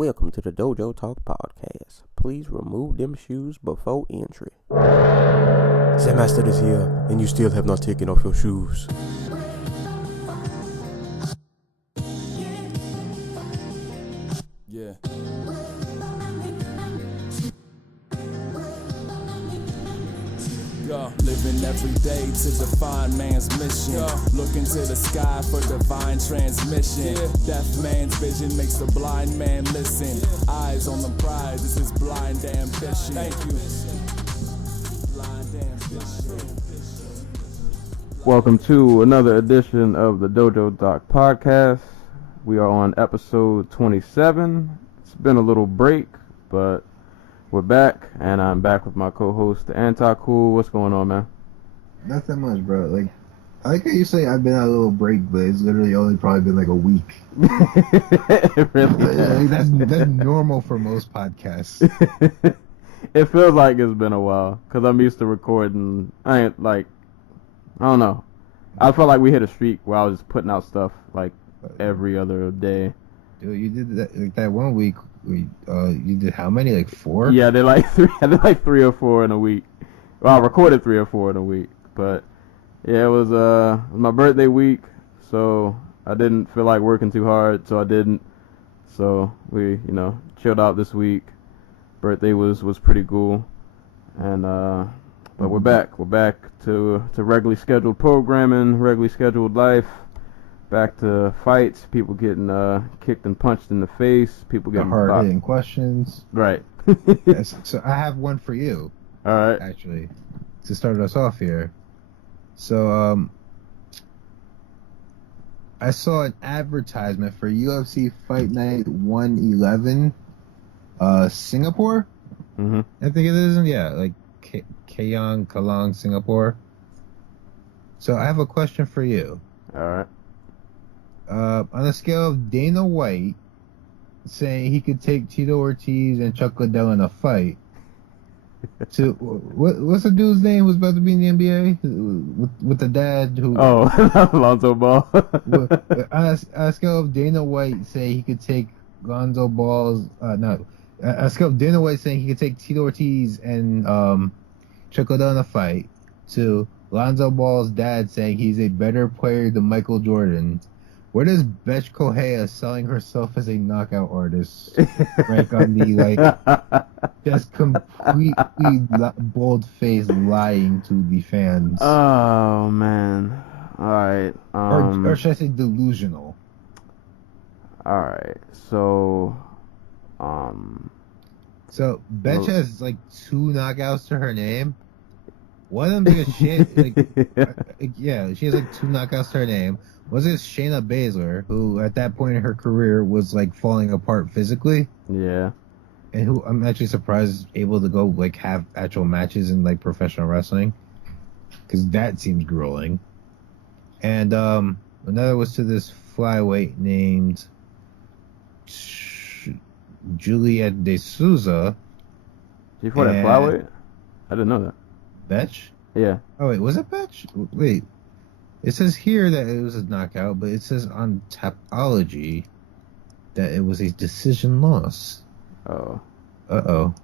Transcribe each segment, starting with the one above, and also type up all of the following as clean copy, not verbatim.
Welcome to the Dojo Talk Podcast. Please remove them shoes before entry. The master is here, and you still have not taken off your shoes. Yeah. Living every day to define man's mission. Look into the sky for divine transmission. Deaf man's vision makes the blind man listen. Eyes on the prize, this is blind ambition. Thank you. Blind ambition. Welcome to another edition of the Dojo Talk Podcast. We are on episode 27. It's been a little break, but we're back, and I'm back with my co-host, the Anti-Cool. What's going on, man? Not that much, bro. Like, I like how you say I've been on a little break, but it's literally only probably been like a week. Really? That's normal for most podcasts. It feels like it's been a while, because I'm used to recording. I don't know. I felt like we hit a streak where I was just putting out stuff, like, every other day. Dude, you did that, like, that one week. You did how many? Like 4? Yeah, I did like 3 or 4 in a week. Well, I recorded 3 or 4 in a week, but yeah, it was my birthday week, so I didn't feel like working too hard, so I didn't. So we, chilled out this week. Birthday was pretty cool, and but we're back. We're back to regularly scheduled programming, regularly scheduled life. Back to fights, people getting kicked and punched in the face, people getting hard-hitting questions. Right. Yes, so I have one for you. All right. Actually, to start us off here. So, I saw an advertisement for UFC Fight Night 111, Singapore. Mm-hmm. I think it is. Yeah, like Kallang, Singapore. So I have a question for you. All right. On a scale of Dana White saying he could take Tito Ortiz and Chuck Liddell in a fight, to what's the dude's name who's about to be in the NBA with the dad who? Oh, Lonzo Ball. On a scale of Dana White saying he could take Lonzo Ball's no, on a scale of Dana White saying he could take Tito Ortiz and Chuck Liddell in a fight, to Lonzo Ball's dad saying he's a better player than Michael Jordan. Where does Betch Kohea selling herself as a knockout artist rank on the, just completely bold-faced lying to the fans? Oh, man. All right. Or should I say delusional? All right. So, So, Betch has, 2 knockouts to her name. One of them because she she has 2 knockouts to her name. Was it Shayna Baszler, who at that point in her career was falling apart physically? Yeah. And who I'm actually surprised is able to go have actual matches in professional wrestling, because that seems grueling. And another was to this flyweight named Juliet De Souza. She fought at flyweight? I didn't know that. Betch? Yeah. Oh wait, was it Betch? Wait. It says here that it was a knockout, but it says on Tapology that it was a decision loss. Oh. Uh-oh.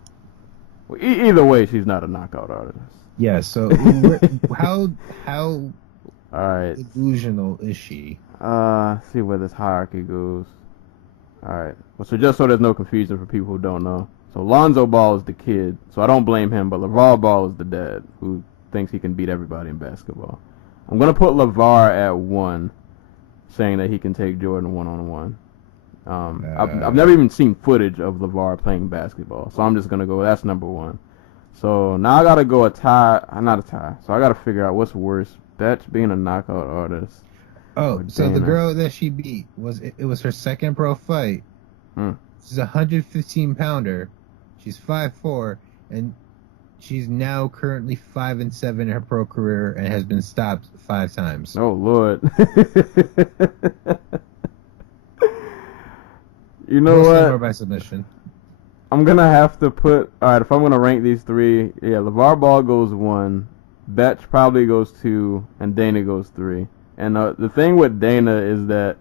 Well, either way, she's not a knockout artist. Yeah, so how All right. delusional is she? See where this hierarchy goes. All right. Well, so just so there's no confusion for people who don't know. So Lonzo Ball is the kid, so I don't blame him, but LeVar Ball is the dad who thinks he can beat everybody in basketball. I'm going to put LeVar at 1, saying that he can take Jordan one-on-one. I've never even seen footage of LeVar playing basketball, so I'm just going to go, that's number 1. So now I got to go not a tie. So I got to figure out what's worse, Betch being a knockout artist. Oh, so the girl that she beat, it was her second pro fight. She's a 115-pounder. She's 5'4", and she's now currently 5-7 in her pro career and has been stopped 5 times. Oh, Lord. You know Most what? of them are by submission. I'm going to have to put... Alright, if I'm going to rank these 3, yeah, LeVar Ball goes 1, Betch probably goes 2, and Dana goes 3. And the thing with Dana is that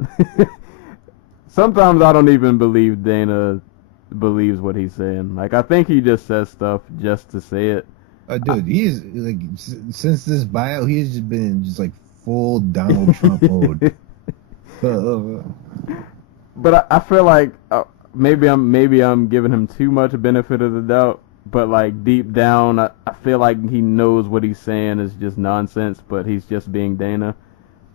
sometimes I don't even believe Dana believes what he's saying. Like, I think he just says stuff just to say it. Dude, he's like since this bio, he's just been in just like full Donald Trump mode. But I feel like maybe I'm giving him too much benefit of the doubt. But like deep down, I feel like he knows what he's saying is just nonsense. But he's just being Dana.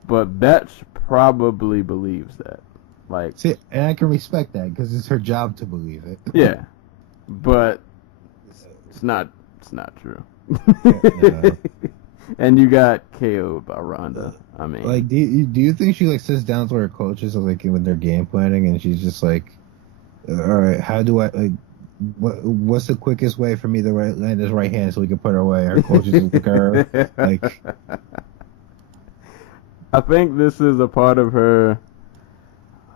But Betch probably believes that. Like, see, and I can respect that because it's her job to believe it. Yeah, but it's not true. No. And you got KO'd by Ronda. I mean, like, do you think she like sits down to her coaches like when they're game planning, and she's just like, all right, how do I like, what's the quickest way for me to land this right hand so we can put her away? Her coaches look at her like. I think this is a part of her.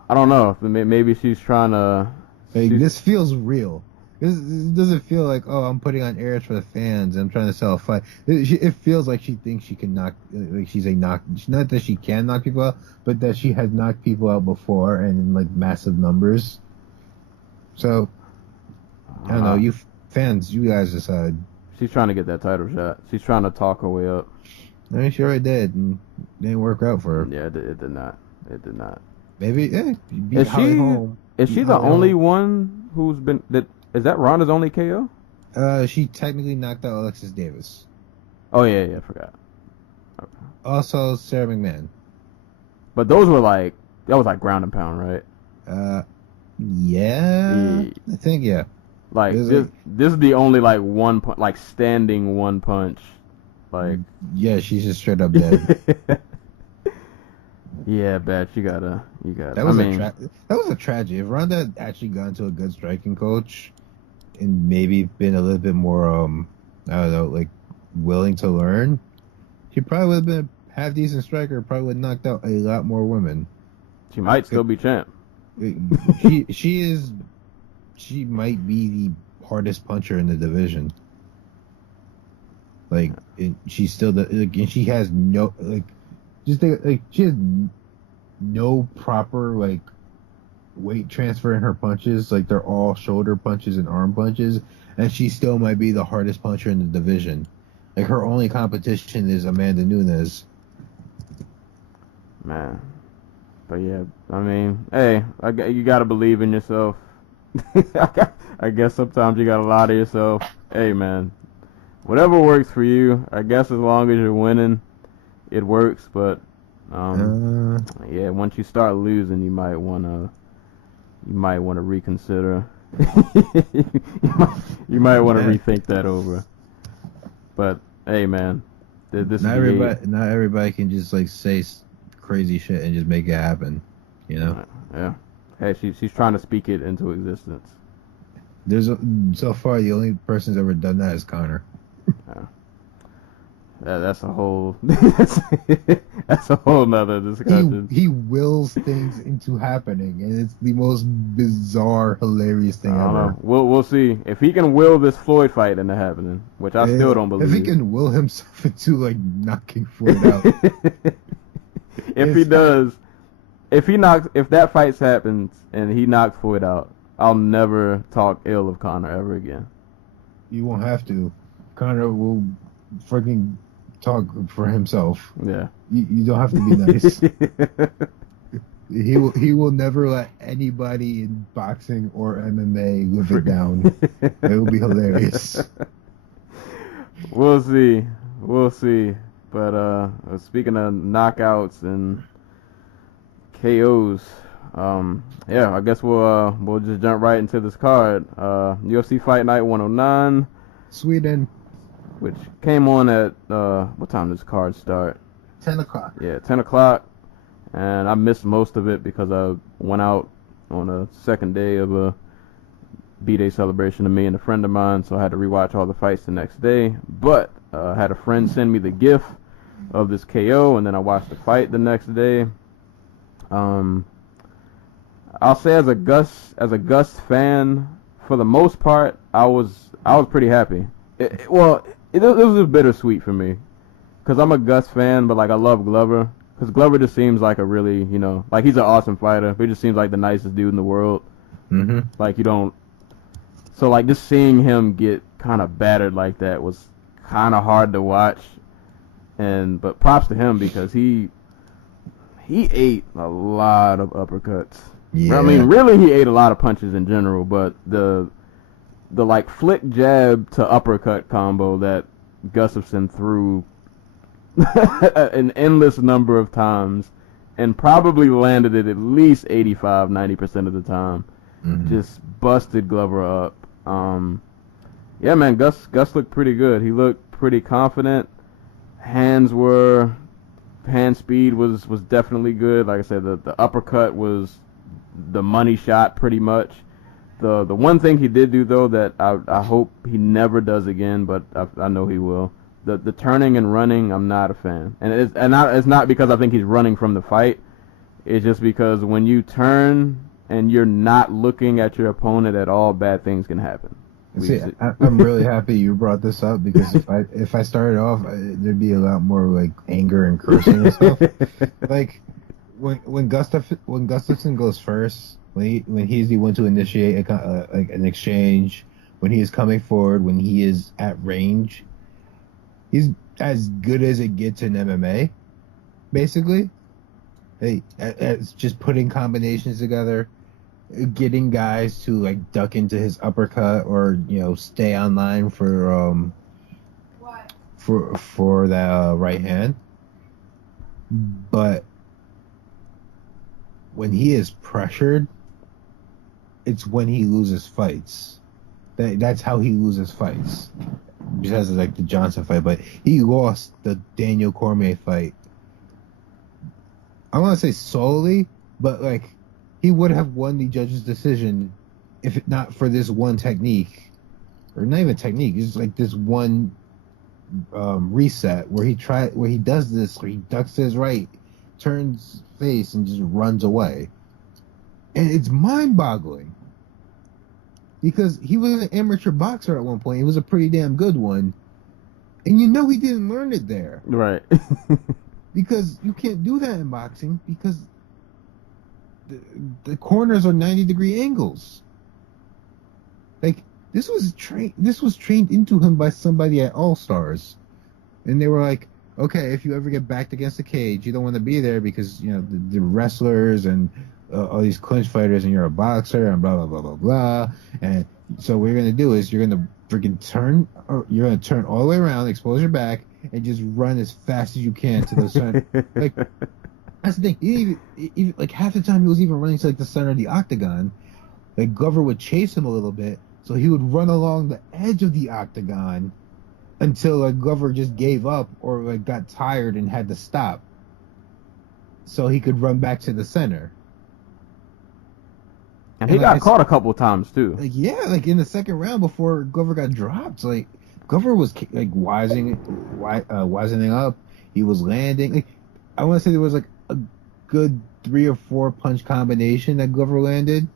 I don't know. Maybe she's trying to. This feels real. This doesn't feel like, oh, I'm putting on airs for the fans. I'm trying to sell a fight. It feels like she thinks she can knock. Like she's a knock. Not that she can knock people out, but that she has knocked people out before and in like massive numbers. So I don't know. You fans, you guys decide. She's trying to get that title shot. She's trying to talk her way up. I mean, she already did, and it didn't work out for her. Yeah, it did not. It did not. Maybe, yeah. Is she the only one who's been that? Is that Ronda's only KO? She technically knocked out Alexis Davis. Oh yeah, I forgot. Okay. Also, Sarah McMahon. But those were that was like ground and pound, right? Yeah. I think, yeah. Like this is the only like one like standing one punch. Like, yeah, she's just straight up dead. Yeah, bet you gotta. That was a tragedy. If Ronda had actually gone to a good striking coach, and maybe been a little bit more, I don't know, like willing to learn, she probably would have been a half decent striker. Probably would have knocked out a lot more women. She might still be champ. She might be the hardest puncher in the division. Like, she's still and she has no she has no proper like weight transfer in her punches. Like, they're all shoulder punches and arm punches, and she still might be the hardest puncher in the division. Like, her only competition is Amanda Nunes. Man, but yeah, I mean, hey, you gotta believe in yourself. I guess sometimes you gotta lie to yourself. Hey, man, whatever works for you. I guess as long as you're winning, it works. But yeah, once you start losing, you might wanna reconsider. you might want to rethink that over. But hey, man, not everybody can just like say crazy shit and just make it happen, you know? Yeah. Hey, she's trying to speak it into existence. So far, the only person who's ever done that is Connor. Yeah, that's a whole that's a whole nother discussion. He wills things into happening, and it's the most bizarre, hilarious thing ever. We'll see if he can will this Floyd fight into happening, which I still don't believe. If he can will himself into like knocking Floyd out. If he does, if that fight happens and he knocks Floyd out, I'll never talk ill of Conor ever again. You won't have to. Conor will freaking talk for himself. Yeah. You don't have to be nice. He will never let anybody in boxing or MMA live it down. It will be hilarious. We'll see. But speaking of knockouts and KOs, I guess we'll just jump right into this card. UFC Fight Night 109. Sweden. Which came on at, what time does this card start? 10 o'clock. Yeah, 10 o'clock. And I missed most of it because I went out on a second day of a B-Day celebration of me and a friend of mine, so I had to rewatch all the fights the next day. But I had a friend send me the GIF of this KO, and then I watched the fight the next day. I'll say as a Gus fan, for the most part, I was pretty happy. It was bittersweet for me, because I'm a Gus fan, but like I love Glover, because Glover just seems like a really, like he's an awesome fighter, but he just seems like the nicest dude in the world. Mm-hmm. Like you don't So like just seeing him get kind of battered like that was kind of hard to watch. But props to him because he ate a lot of uppercuts. Yeah. I mean, really, he ate a lot of punches in general. But the like flick jab to uppercut combo that Gustafsson threw an endless number of times and probably landed it at least 85-90% of the time. Just busted Glover up. Yeah, man, Gus looked pretty good. He looked pretty confident. Hand speed was definitely good. Like I said, the uppercut was the money shot pretty much. The one thing he did do though that I hope he never does again, but I know he will. The turning and running, I'm not a fan, and it's not because I think he's running from the fight. It's just because when you turn and you're not looking at your opponent at all, bad things can happen. See, I'm really happy you brought this up because if I started off, there'd be a lot more like anger and cursing and stuff. Like when Gustafsson goes first, when he's the one to initiate like an exchange, when he is coming forward, when he is at range, he's as good as it gets in MMA, basically. It's just putting combinations together, getting guys to like duck into his uppercut or stay online for that right hand. But when he is pressured, it's when he loses fights. That's how he loses fights. Besides like the Johnson fight, but he lost the Daniel Cormier fight. I want to say solely, but like he would have won the judge's decision if it not for this one technique, or not even technique. It's like this one reset where he does this, where he ducks to his right, turns face, and just runs away, and it's mind-boggling because he was an amateur boxer at one point. He was a pretty damn good one, and he didn't learn it there, right? Because you can't do that in boxing because the corners are 90-degree angles. Like this was trained into him by somebody at All Stars, and they were like, okay, if you ever get backed against the cage, you don't want to be there because the wrestlers and all these clinch fighters, and you're a boxer and blah blah blah blah blah. And so what you're gonna do is you're gonna freaking turn, or you're gonna turn all the way around, expose your back, and just run as fast as you can to the center. Like that's the thing. Even like half the time he was even running to like the center of the octagon. Like Glover would chase him a little bit, so he would run along the edge of the octagon until like Glover just gave up or like got tired and had to stop, so he could run back to the center. And he got caught a couple of times too. Like like in the second round before Glover got dropped, like Glover was like wisening up. He was landing. Like I want to say there was like a good 3 or 4 punch combination that Glover landed,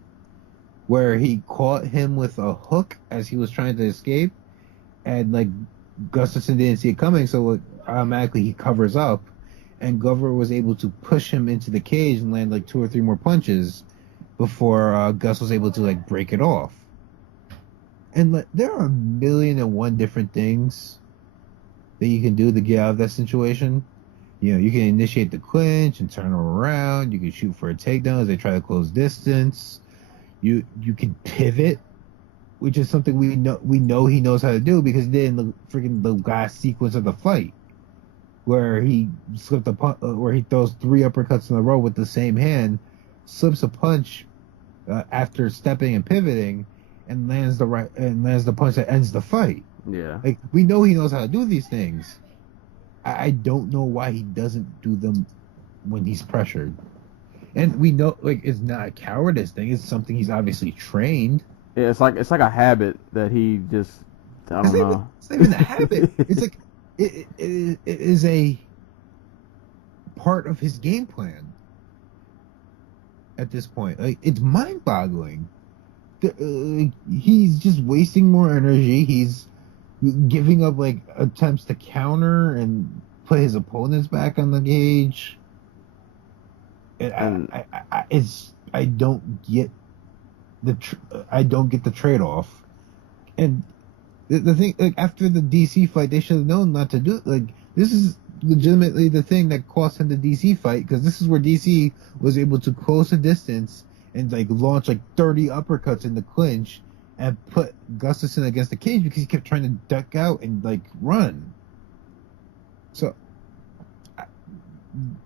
where he caught him with a hook as he was trying to escape, and like Gustafsson didn't see it coming, so automatically he covers up, and Glover was able to push him into the cage and land like 2 or 3 more punches before Gus was able to like break it off. And like, there are 1,000,001 different things that you can do to get out of that situation. You can initiate the clinch and turn him around. You can shoot for a takedown as they try to close distance. You can pivot, which is something we know he knows how to do because he did in the last sequence of the fight, where he slipped where he throws 3 uppercuts in a row with the same hand, slips a punch after stepping and pivoting, and lands the punch that ends the fight. Yeah, like we know he knows how to do these things. I don't know why he doesn't do them when he's pressured. And we know, like, it's not a cowardice thing. It's something he's obviously trained. Yeah, it's like a habit that he just, I don't know. It's not even a habit. It's like it is a part of his game plan at this point. Like, it's mind-boggling. He's just wasting more energy. He's giving up like attempts to counter and put his opponents back on the gauge. And I don't get the trade-off And the thing, like after the DC fight, they should have known not to do. Like this is legitimately the thing that cost him the DC fight, because this is where DC was able to close the distance and like launch like 30 uppercuts in the clinch and put Gustafsson against the cage because he kept trying to duck out and like run. So,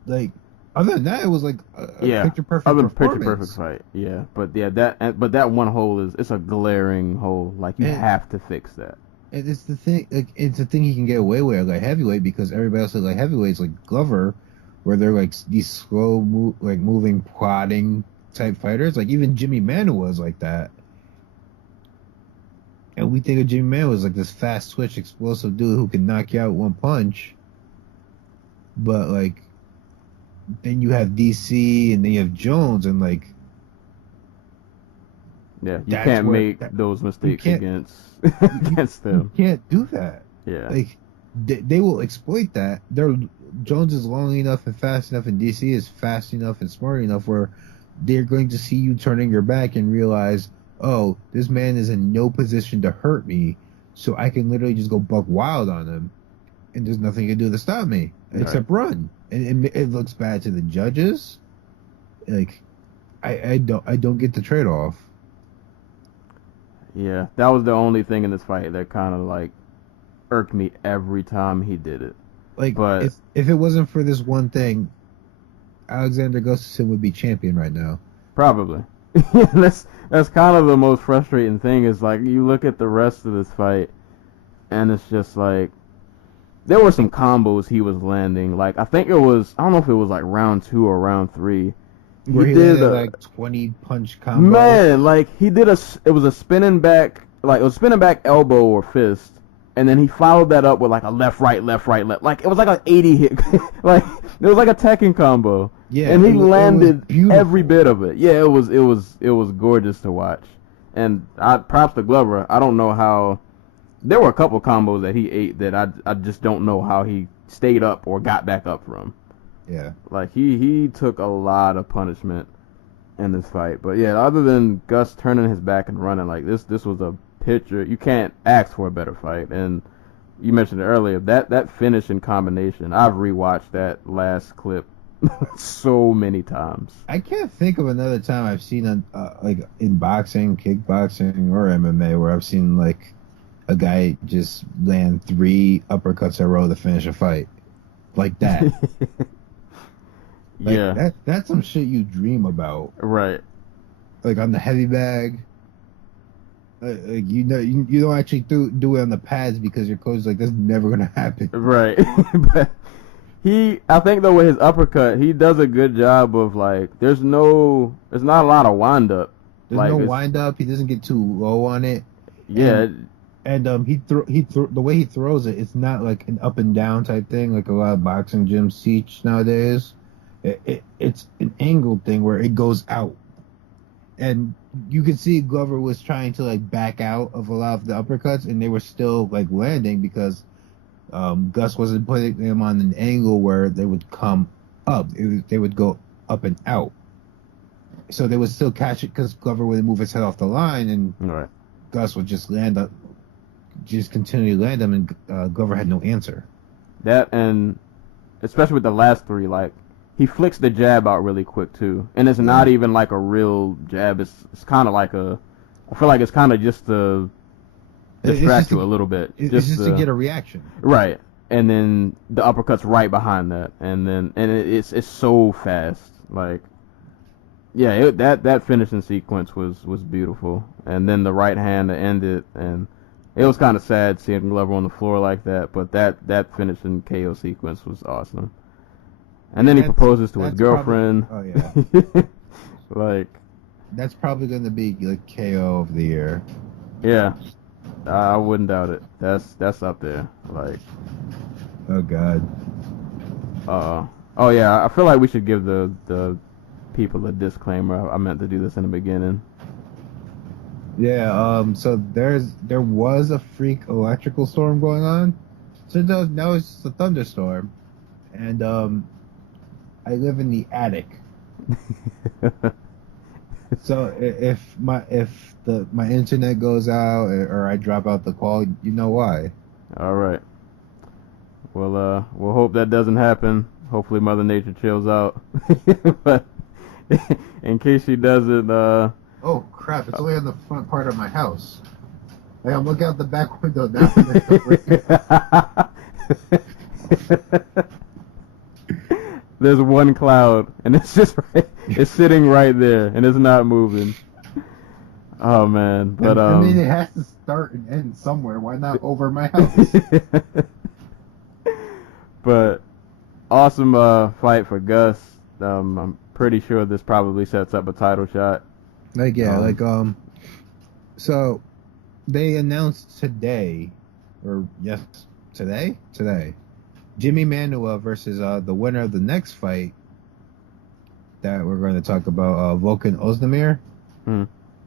like, other than that, it was like a picture perfect performance. Picture perfect fight. Yeah, but that one hole it's a glaring hole. Like you have to fix that. And it's the thing, like it's the thing he can get away with at light heavyweight, because everybody else at light heavyweight is like Glover, where they're like these slow, moving, plodding type fighters. Like even Jimmy Manuwa was like that, and we think of Jimmy Manuwa as like this fast twitch, explosive dude who can knock you out with one punch. But like, then you have DC, and then you have Jones, and like, yeah, you can't make those mistakes against them. You can't do that. Yeah, like they will exploit that. Jones is long enough and fast enough, and DC is fast enough and smart enough where they're going to see you turning your back and realize, oh, this man is in no position to hurt me, so I can literally just go buck wild on him, and there's nothing you can do to stop me except run. And it looks bad to the judges. Like, I don't get the trade off. Yeah, that was the only thing in this fight that kind of like irked me every time he did it. Like, but if it wasn't for this one thing, Alexander Gustafsson would be champion right now. Probably. That's kind of the most frustrating thing, is like you look at the rest of this fight, and it's just like there were some combos he was landing. Like I think I don't know if it was like round 2 or round 3. Where he did like 20 punch combo. Man, like it was a spinning back elbow or fist, and then he followed that up with like a left right. Like it was like an 80 hit. Like it was like a Tekken combo. Yeah, and he landed every bit of it. Yeah, it was gorgeous to watch. And props to Glover. I don't know how. There were a couple combos that he ate that I just don't know how he stayed up or got back up from. Yeah. Like he took a lot of punishment in this fight. But yeah, other than Gus turning his back and running, like this was a picture. You can't ask for a better fight. And you mentioned it earlier, that finish and combination. I've rewatched that last clip so many times. I can't think of another time I've seen like in boxing, kickboxing, or MMA where I've seen like a guy just land 3 uppercuts in a row to finish a fight like that. Like, yeah, that's some shit you dream about. Right. Like on the heavy bag. Like you don't actually do it on the pads because your coach is like, that's never gonna happen. Right. But I think though with his uppercut, he does a good job of like, there's not a lot of wind up. There's no wind up. He doesn't get too low on it. Yeah. And the way he throws it, it's not like an up and down type thing like a lot of boxing gyms teach nowadays. It's an angled thing where it goes out, and you can see Glover was trying to like back out of a lot of the uppercuts, and they were still like landing because Gus wasn't putting them on an angle where they would come up. They would go up and out, so they would still catch it because Glover would move his head off the line, and Gus would just continually land them, and Glover had no answer. That, and especially with the last 3, like, he flicks the jab out really quick too, and it's not even like a real jab. It's kind of like I feel like it's kind of just to distract you a little bit. It's just to get a reaction. Right, and then the uppercut's right behind that, and it's so fast. Like, yeah, that finishing sequence was beautiful, and then the right hand to end it, and it was kind of sad seeing Glover on the floor like that, but that finishing KO sequence was awesome. And then he proposes to his girlfriend. Like, that's probably going to be like KO of the year. Yeah, I wouldn't doubt it. That's up there. Like, oh god. Oh yeah, I feel like we should give the people a disclaimer. I meant to do this in the beginning. Yeah. So there was a freak electrical storm going on. So now it's just a thunderstorm, and I live in the attic. So if my internet goes out or I drop out the call, you know why. All right. Well, we'll hope that doesn't happen. Hopefully, Mother Nature chills out. But in case she doesn't, Oh crap! It's only on the front part of my house. Hey, I'm looking out the back window now. there's one cloud, and it's just it's sitting right there, and it's not moving. Oh man, but I mean, it has to start and end somewhere. Why not over my house? But awesome fight for Gus. I'm pretty sure this probably sets up a title shot. So they announced today, today, Jimmy Manuwa versus the winner of the next fight that we're going to talk about, Volkan Ozdemir,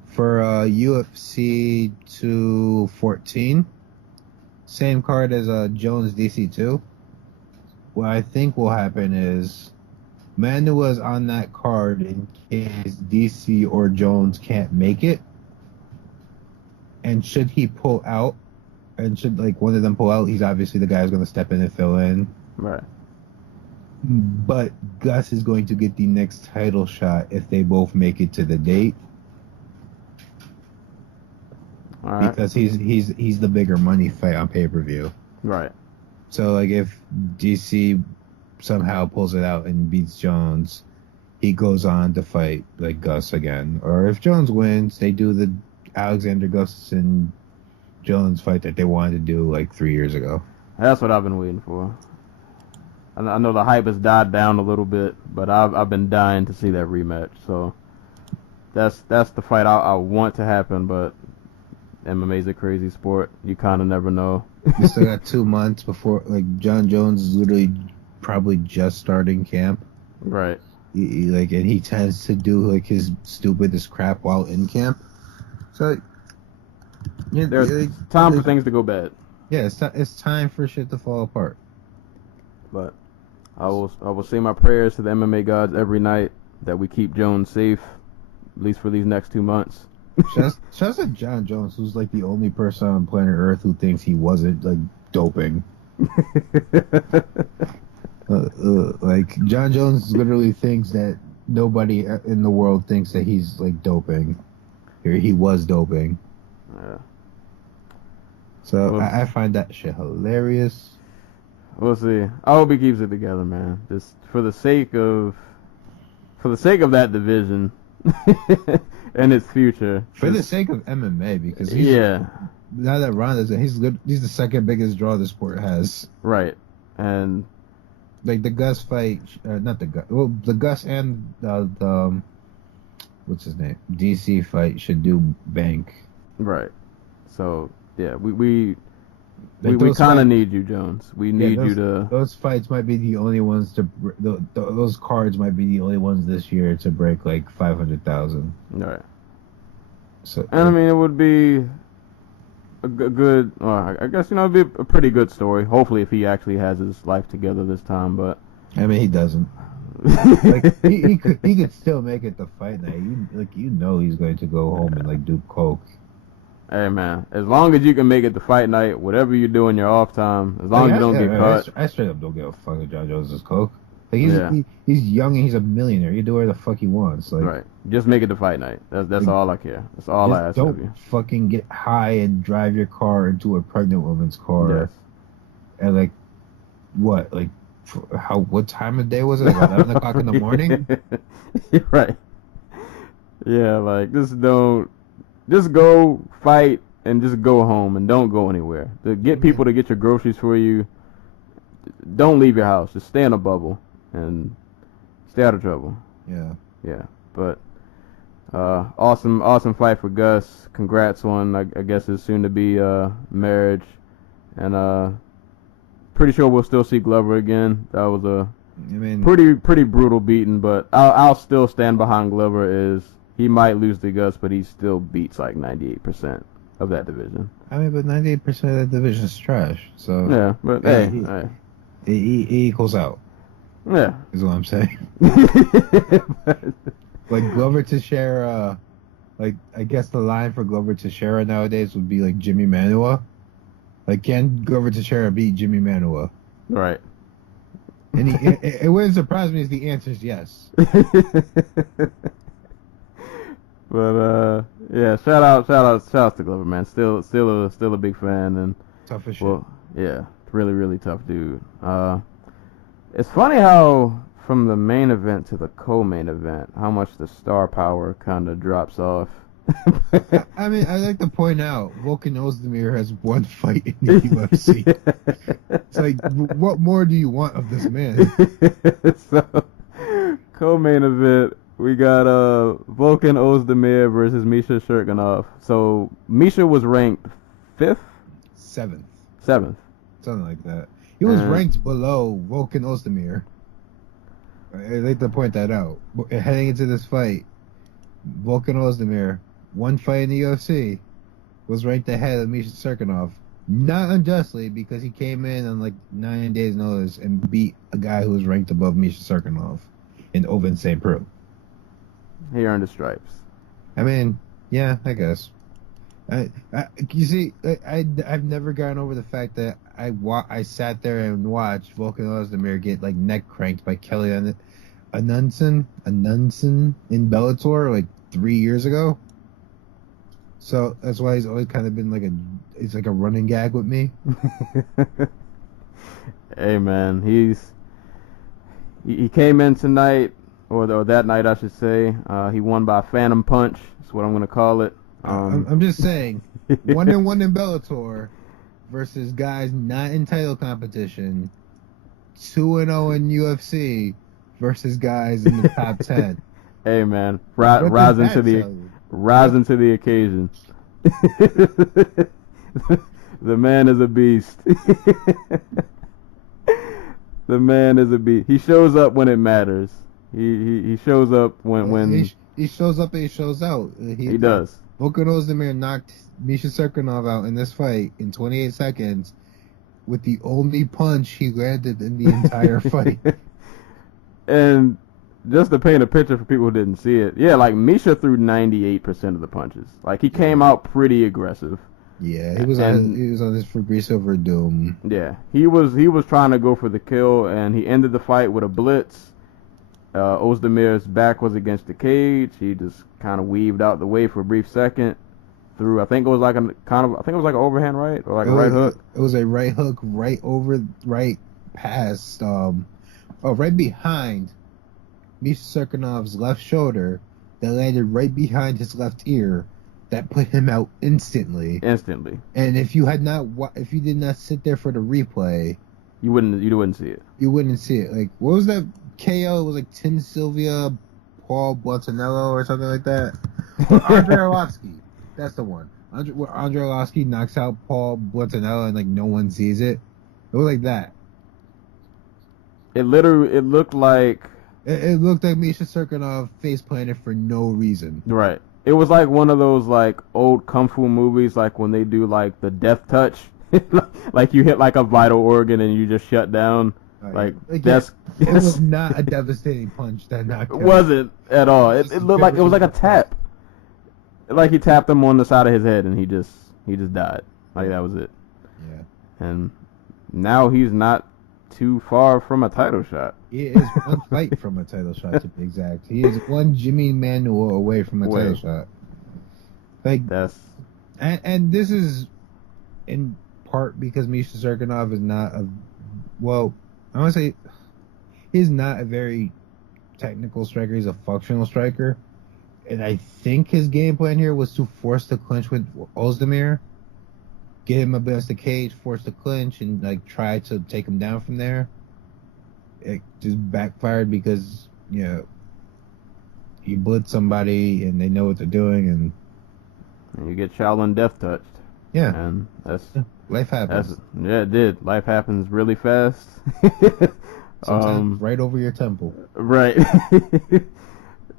for UFC 214. Same card as Jones DC2. What I think will happen is Manuwa's on that card in case DC or Jones can't make it. And should he pull out, and should one of them pull out, he's obviously the guy who's going to step in and fill in. Right. But Gus is going to get the next title shot if they both make it to the date. All right. Because he's the bigger money fight on pay-per-view. Right. So if DC somehow pulls it out and beats Jones, he goes on to fight Gus again. Or if Jones wins, they do the Alexander Gustafsson Jones fight that they wanted to do 3 years ago. That's what I've been waiting for. I know the hype has died down a little bit, but I've been dying to see that rematch. So that's the fight I want to happen, but MMA's a crazy sport. You kind of never know. You still got 2 months before, John Jones is literally probably just starting camp. Right. And he tends to do his stupidest crap while in camp. So there's time for things to go bad. Yeah, it's time for shit to fall apart. But I will say my prayers to the MMA gods every night that we keep Jones safe, at least for these next 2 months. Shouts at John Jones, who's the only person on planet Earth who thinks he wasn't doping. John Jones literally thinks that nobody in the world thinks that he's doping. He was doping. Yeah. So I find that shit hilarious. We'll see. I hope he keeps it together, man. Just for the sake of that division and its future. For the sake of MMA, because now that Ronda's in, he's good. He's the second biggest draw the sport has. Right, and the Gus fight, not the Gus. Well, the Gus and the what's his name, DC fight should do bank. Right. So yeah, we kind of need you, Jones. We need you to. Those fights might be the only ones to. Those cards might be the only ones this year to break 500,000. Right. So, and I mean, it would be a good. I guess it'd be a pretty good story. Hopefully, if he actually has his life together this time, but I mean, he doesn't. he could still make it to fight night. He's going to go home and do coke. Hey man, as long as you can make it to fight night, whatever you do in your off time, as long as you don't get caught. I straight up don't give a fuck if John Jones is coke. He's young and he's a millionaire. He can do whatever the fuck he wants. Right. Just make it to fight night. That's all I care. That's all I ask of you. Don't fucking get high and drive your car into a pregnant woman's car. Yes. And what time of day was it? 11 o'clock in the morning? Right. Yeah, just go fight and just go home and don't go anywhere. To get people to get your groceries for you, don't leave your house. Just stay in a bubble and stay out of trouble. Yeah. Yeah. But awesome fight for Gus. Congrats on I guess his soon to be marriage, and pretty sure we'll still see Glover again. That was a pretty brutal beating, but I'll still stand behind Glover. He might lose to Gus, but he still beats 98% of that division. I mean, but 98% of that division is trash. So yeah, but he equals out. Yeah, is what I'm saying. Like Glover Teixeira, like I guess the line for Glover Teixeira nowadays would be like Jimmy Manuwa. Like, can Glover Teixeira beat Jimmy Manuwa? Right. And it wouldn't surprise me if the answer is yes. But yeah, shout out to Glover, man. Still a big fan, and Tough as shit. well, yeah, really tough dude. It's funny how from the main event to the co-main event, how much the star power kind of drops off. I mean, I like to point out, Volkan Ozdemir has one fight in the UFC. It's like, what more do you want of this man? So, co-main event, we got Volkan Ozdemir versus Misha Shirkinov. So Misha was ranked 5th? 7th. 7th. Something like that. He was ranked below Volkan Ozdemir. I'd like to point that out. Heading into this fight, Volkan Ozdemir, one fight in the UFC, was ranked ahead of Misha Cirkunov. Not unjustly, because he came in on like 9 days' notice and beat a guy who was ranked above Misha Cirkunov in Oven St. Preux. He earned the stripes. I mean, yeah, I guess. You see, I've never gotten over the fact that I sat there and watched Volkan Ozdemir get like neck cranked by Kelly Anunson in Bellator like 3 years ago. So that's why he's always kind of been it's like a running gag with me. Hey man, he came in tonight, or that night I should say. He won by Phantom Punch. That's what I'm gonna call it. I'm just saying, 1-1 in Bellator versus guys not in title competition, 2-0 in UFC versus guys in the top 10. Hey man, rising to the occasion. The man is a beast. The man is a beast. He shows up when it matters. He shows up when he shows up and he shows out. He does. Volkan Ozdemir knocked Misha Cirkunov out in this fight in 28 seconds with the only punch he landed in the entire fight. And just to paint a picture for people who didn't see it, yeah, like Misha threw 98% of the punches. Like he came out pretty aggressive. Yeah, he was on his Fabrizio Verdum. Yeah, he was trying to go for the kill, and he ended the fight with a blitz. Ozdemir's back was against the cage. He just kind of weaved out the way for a brief second. Threw, I think it was like an overhand right or like a right hook. It was a right hook, right past, right behind Misha Cirkunov's left shoulder that landed right behind his left ear. That put him out instantly. And if you did not sit there for the replay, you wouldn't see it. You wouldn't see it. Like, what was that? KO was like Tim Sylvia, Paul Blantonello, or something like that. Andre Arlovsky. That's the one. Andre Arlovsky knocks out Paul Blantonello and like no one sees it. It was like that. It looked like Misha Cirkunov face planted for no reason. Right. It was like one of those like old kung fu movies, like when they do like the death touch, like you hit like a vital organ and you just shut down. Like that's it was not a devastating punch that knocked him. It wasn't at all. It looked like it was like a tap. Like he tapped him on the side of his head and he just died. Like that was it. Yeah. And now he's not too far from a title shot. He is one fight from a title shot, to be exact. He is one Jimmy Manuwa away from a title shot. Like that's and this is in part because Misha Cirkunov is not I want to say he's not a very technical striker. He's a functional striker, and I think his game plan here was to force the clinch with Ozdemir, get him against the cage, force the clinch, and like try to take him down from there. It just backfired because you blitz somebody and they know what they're doing, and you get Shaolin death touched. Yeah, and life happens. It did. Life happens really fast. Sometimes right over your temple. Right.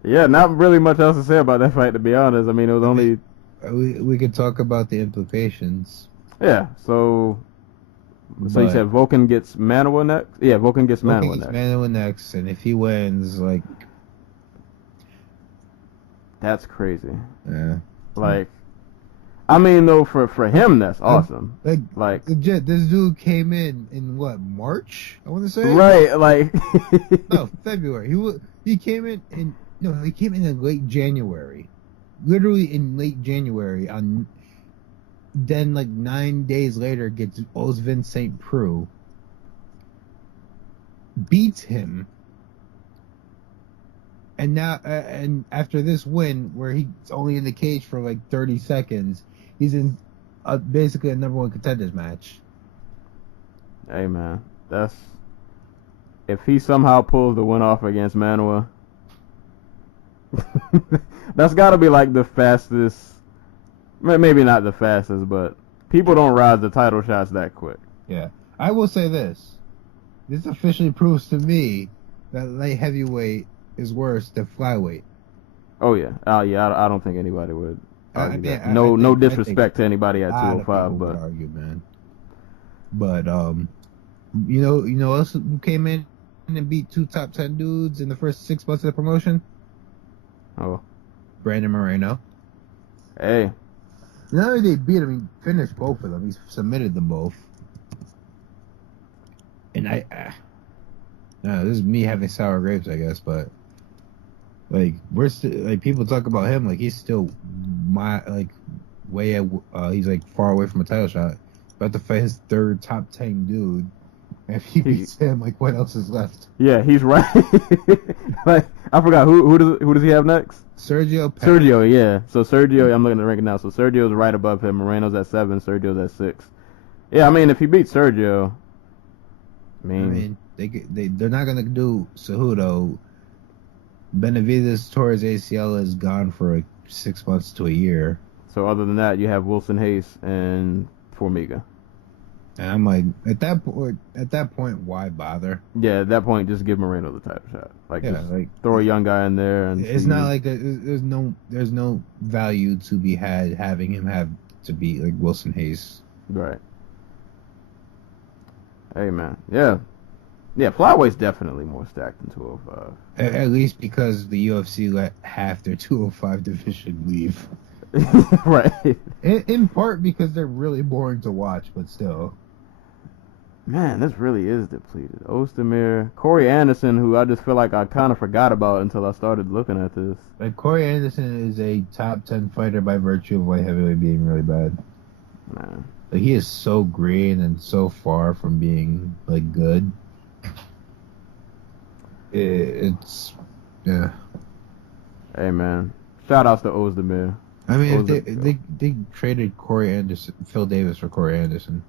Yeah, not really much else to say about that fight, to be honest. I mean, it was only. We could talk about the implications. Yeah. So you said Volkan gets Manuwa next? Yeah, Volkan gets Manuwa next. Manuwa next, and if he wins, like, That's crazy. Yeah. Like, I mean, though, for him, that's awesome. Like, legit, this dude came in what, March? I want to say. right? Like, No, February. He came in late January, literally in late January. Then like 9 days later, gets Osvin St. Preux, beats him. And now, and after this win, where he's only in the cage for like 30 seconds, he's in basically a number one contenders match. hey man, if he somehow pulls the win off against Manuel, that's got to be like the fastest. Maybe not the fastest, but people don't rise the title shots that quick. Yeah, I will say this: this officially proves to me that light heavyweight is worse than flyweight. Oh yeah, I don't think anybody would argue that. No I think disrespect to anybody at a lot of 205, people but would argue, man. But you know else who came in and beat 2 top 10 dudes in the first 6 months of the promotion? oh, Brandon Moreno. hey, Not only did he beat him, he finished both of them. He submitted them both. And no, this is me having sour grapes, I guess, but like we're still like people talk about him like he's still he's like far away from a title shot. About to fight his 3rd top 10 dude. And if he beats him, like what else is left? yeah, he's right. Like I forgot who does he have next? Sergio. Sergio, yeah. So Sergio, I'm looking at the ranking now. So Sergio's right above him. Moreno's at 7. Sergio's at 6. Yeah, I mean, if he beats Sergio, I mean they're not gonna do Cejudo. Benavidez Torres ACL is gone for like 6 months to a year. So other than that, you have Wilson Hayes and Formiga. And I'm like, at that point, why bother? Yeah, at that point, just give Moreno the title shot. Like, Yeah, just like throw a young guy in there, and it's not like there's no value to be had having him have to beat like Wilson Hayes. right. Hey man, yeah. Flyweight's definitely more stacked than 205. At least because the UFC let half their 205 division leave. Right. In part because they're really boring to watch, but still. Man, this really is depleted. Ozdemir, Corey Anderson, who I just feel like I kind of forgot about until I started looking at this. Like Corey Anderson is a top 10 fighter by virtue of light heavyweight being really bad. Man. Like he is so green and so far from being like good. It's yeah. Hey man, shout outs to Ozdemir. I mean, if they traded Corey Anderson, Phil Davis for Corey Anderson.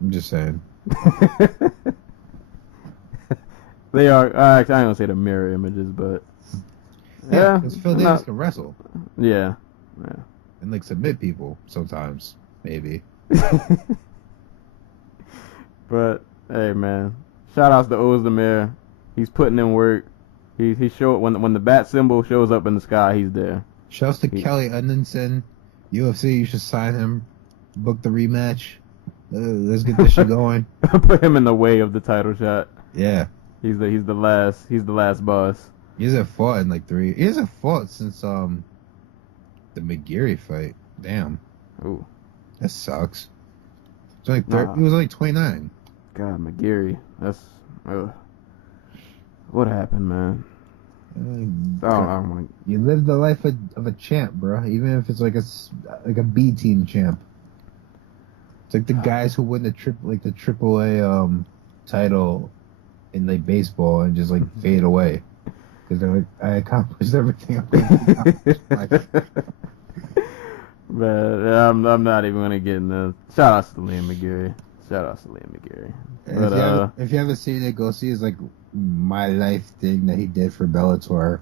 I'm just saying. They are. I don't want to say the mirror images, but yeah, because Phil Davis can wrestle. Yeah. And like submit people sometimes, maybe. But hey, man, shout outs to Ozdemir. He's putting in work. He showed when the bat symbol shows up in the sky, he's there. Shouts to Kelly Edmondson. UFC, you should sign him. Book the rematch. Let's get this shit going. Put him in the way of the title shot. Yeah. He's the last boss. He hasn't fought in like 3. He hasn't fought since the McGeary fight. Damn. Ooh. That sucks. It's like he was like 29. God, McGeary. That's what happened, man. I don't want. You live the life of a champ, bro. Even if it's like a B team champ. It's like the guys who win the AAA title in like baseball and just like fade away because they're like, I accomplished everything I'm going to accomplish. Man, I'm not even gonna get in the shout outs to Liam McGeary. But, if you haven't seen it, go see his like My Life thing that he did for Bellator,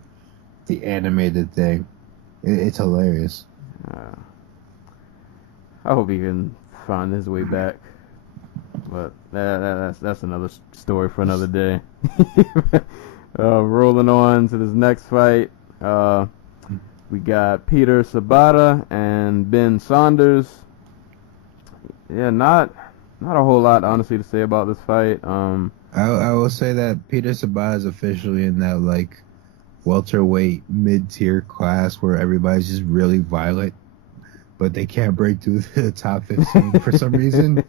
the animated thing. It's hilarious. I hope he can find his way back. But that's another story for another day. Rolling on to this next fight. We got Peter Sabata and Ben Saunders. Yeah, not a whole lot honestly to say about this fight. I will say that Peter Sabata is officially in that like welterweight mid-tier class where everybody's just really violent, but they can't break through the top 15 for some reason.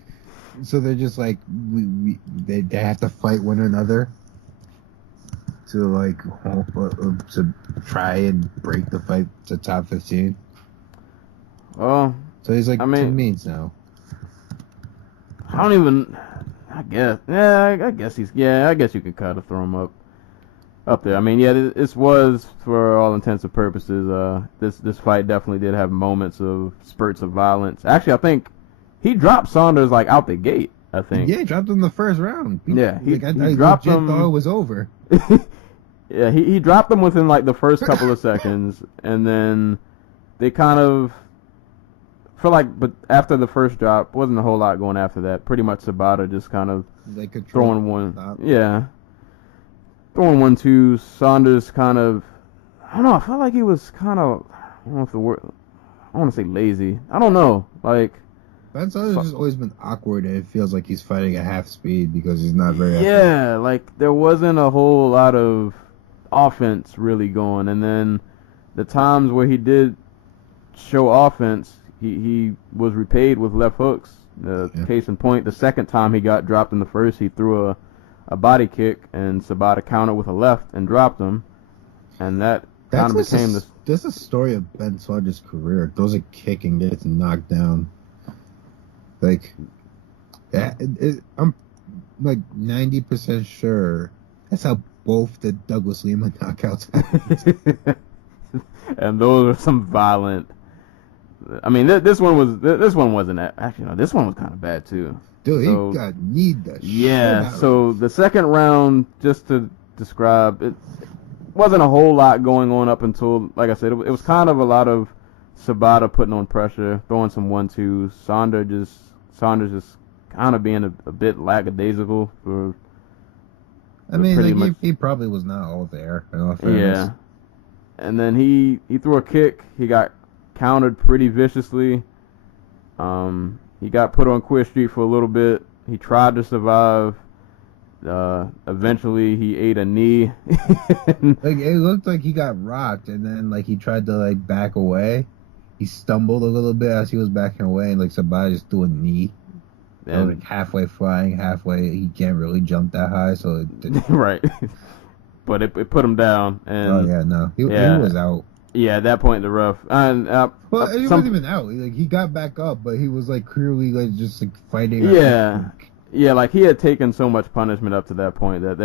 So they're just like they have to fight one another to like to try and break the fight to top 15. Well, So he's like I mean, two means now. I don't even. I guess. Yeah, I guess he's. Yeah, I guess you could kind of throw him up there. I mean, yeah, this was for all intents and purposes. This fight definitely did have moments of spurts of violence. Actually, I think he dropped Saunders like out the gate. I think. Yeah, he dropped him in the first round. He I dropped legit him. thought it was over. Yeah, he dropped him within like the first couple of seconds, and then they kind of. But after the first drop, wasn't a whole lot going after that. Pretty much Sabata just kind of throwing one. Yeah. Throwing 1-2. Saunders kind of, I don't know, I felt like he was kind of, I don't know if the word, I want to say lazy. I don't know. Like. Ben Saunders has always been awkward, and it feels like he's fighting at half speed because he's not very Yeah, like there wasn't a whole lot of offense really going. And then the times where he did show offense, he was repaid with left hooks. Case in point, the second time he got dropped in the first, he threw a body kick, and Sabata countered with a left and dropped him. And that kind of became this. This is a story of Ben Saunders' career. Throws a kick and gets knocked down. Like, I'm like 90% sure that's how both the Douglas Lima knockouts happened. And those are some violent. I mean, this one wasn't actually. No, this one was kind of bad too. Dude, he got kneed the shit Yeah. out So the second round, just to describe, it wasn't a whole lot going on up until, like I said, it was kind of a lot of Sabata putting on pressure, throwing some 1-2s. Saunders just kind of being a bit lackadaisical for. I mean, like, he probably was not all there. In all fairness. Yeah. And then he threw a kick. He got countered pretty viciously. He got put on quit street for a little bit. He tried to survive. Eventually, he ate a knee. Like, it looked like he got rocked, and then like he tried to like back away. He stumbled a little bit as he was backing away, and like somebody just threw a knee. And like halfway flying, halfway he can't really jump that high, so it didn't. Right. But it put him down, and he was out. Yeah, at that point in the rough. He wasn't even out. He got back up, but he was like clearly like just like fighting. Yeah, like he had taken so much punishment up to that point that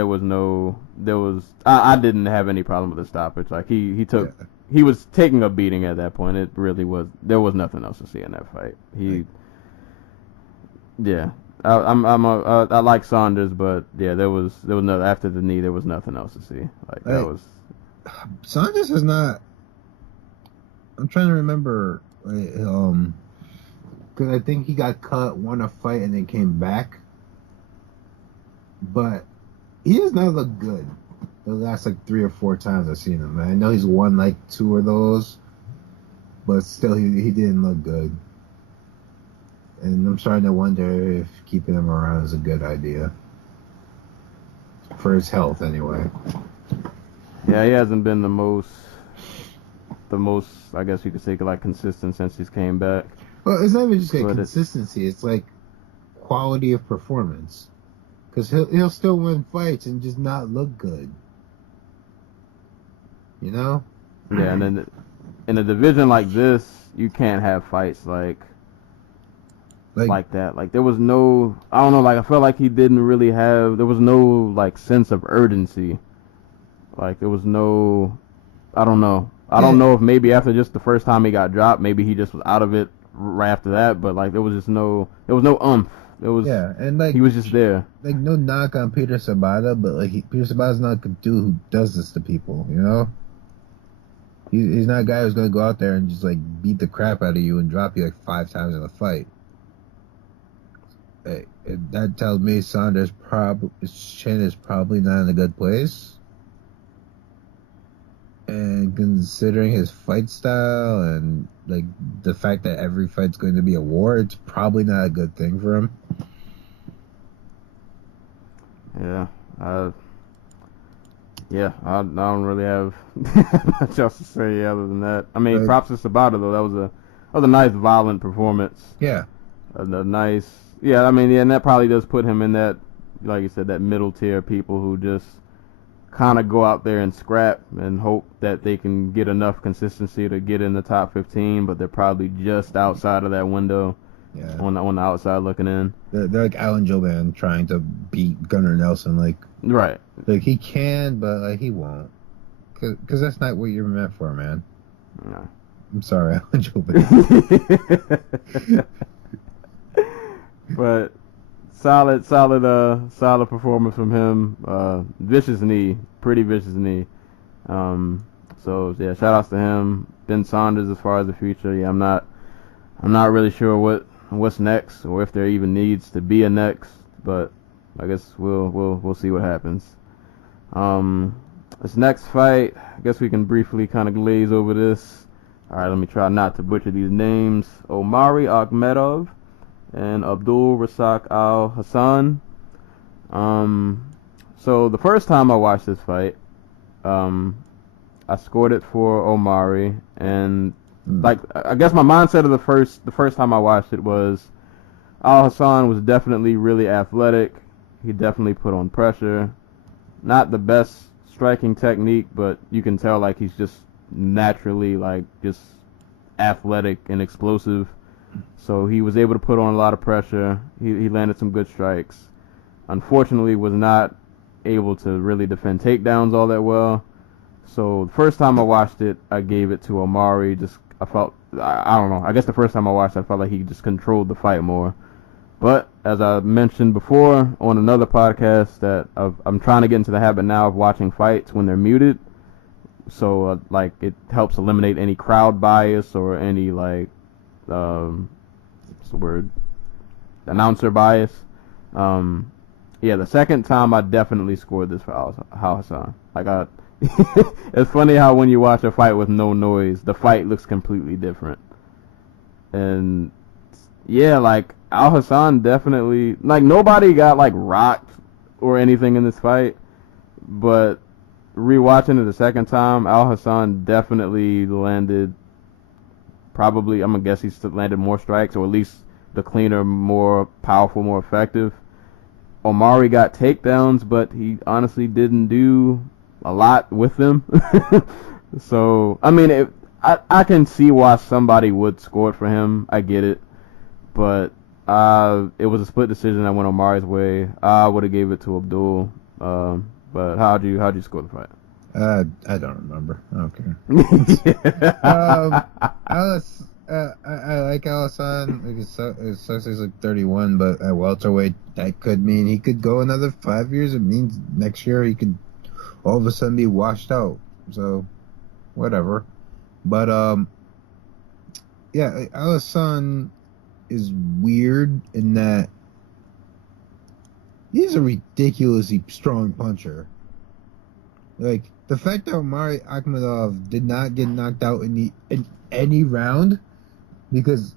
I didn't have any problem with the stoppage. Like he was taking a beating at that point. It really was. There was nothing else to see in that fight. I like Saunders, but yeah, there was no after the knee. There was nothing else to see. That was. Saunders is not. I'm trying to remember, because I think he got cut, won a fight, and then came back. But he has not looked good the last like 3 or 4 times I've seen him. I know he's won like 2 of those, but still he didn't look good. And I'm starting to wonder if keeping him around is a good idea. For his health, anyway. Yeah, he hasn't been the most, I guess you could say, like consistent since he's came back. Well, it's not even just like consistency. It's like quality of performance. Because he'll still win fights and just not look good. You know? Yeah, and then in a division like this, you can't have fights like that. Like there was no, I don't know, like I felt like he didn't really have, there was no like sense of urgency. Like there was no, I don't know. I don't know if maybe after just the first time he got dropped, maybe he just was out of it right after that. But like there was no umph. It was and like he was just there. Like no knock on Peter Sabata, but like Peter Sabata's not a dude who does this to people. You know, he's not a guy who's gonna go out there and just like beat the crap out of you and drop you like 5 times in a fight. Hey, that tells me Saunders' his chin is probably not in a good place. And considering his fight style and like the fact that every fight's going to be a war, it's probably not a good thing for him. Yeah, Yeah, I don't really have much else to say other than that. I mean, Right. props to Sabata though. That was a nice violent performance. Yeah. A nice, yeah. I mean, yeah, and that probably does put him in that, like you said, that middle tier of people who just kind of go out there and scrap and hope that they can get enough consistency to get in the top 15, but they're probably just outside of that window. Yeah. On the outside looking in. They're like Alan Joban trying to beat Gunnar Nelson. Like he can, but like he won't. Cause that's not what you're meant for, man. No. I'm sorry, Alan Joban. But solid performance from him. Vicious knee, pretty vicious knee. So yeah, shout outs to him. Ben Saunders as far as the future. Yeah, I'm not really sure what's next or if there even needs to be a next, but I guess we'll see what happens. This next fight, I guess we can briefly kind of glaze over this. All right, let me try not to butcher these names. Omari Akhmedov and Abdul Rasak Al Hassan. So the first time I watched this fight, I scored it for Omari, and like I guess my mindset of the first time I watched it was Al Hassan was definitely really athletic. He definitely put on pressure. Not the best striking technique, but you can tell like he's just naturally like just athletic and explosive. So he was able to put on a lot of pressure. He landed some good strikes. Unfortunately, was not able to really defend takedowns all that well. So the first time I watched it, I gave it to Omari. I don't know. I guess the first time I watched it, I felt like he just controlled the fight more. But as I mentioned before on another podcast, that I'm trying to get into the habit now of watching fights when they're muted. So like it helps eliminate any crowd bias or any like what's the word? Announcer bias. Yeah, the second time I definitely scored this for Al Hassan. Like it's funny how when you watch a fight with no noise, the fight looks completely different. And yeah, like Al Hassan definitely, like nobody got like rocked or anything in this fight, but rewatching it the second time, Al Hassan definitely landed probably, I'm gonna guess he landed more strikes, or at least the cleaner, more powerful, more effective. Omari got takedowns, but he honestly didn't do a lot with them. So, I mean, I can see why somebody would score it for him. I get it. But it was a split decision. I went Omari's way. I would have gave it to Abdul. But how'd you score the fight? I don't remember. I don't care. I like Al Hassan. Like it sucks he's like 31, but at welterweight, that could mean he could go another 5 years. It means next year he could all of a sudden be washed out. So, whatever. But yeah, Al Hassan is weird in that he's a ridiculously strong puncher. Like the fact that Omari Akhmedov did not get knocked out in any round, because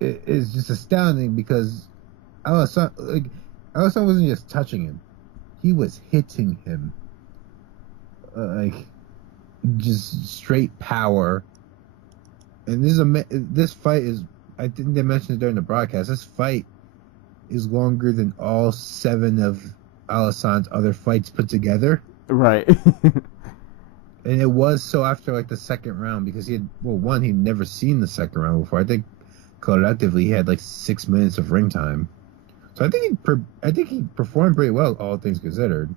it is just astounding. Because Al Hassan wasn't just touching him; he was hitting him, like just straight power. And this fight is, I think they mentioned it during the broadcast, this fight is longer than all 7 of Al Hassan's other fights put together. Right. And it was so after like the second round, because he'd never seen the second round before. I think collectively he had like 6 minutes of ring time. So I think he performed pretty well, all things considered.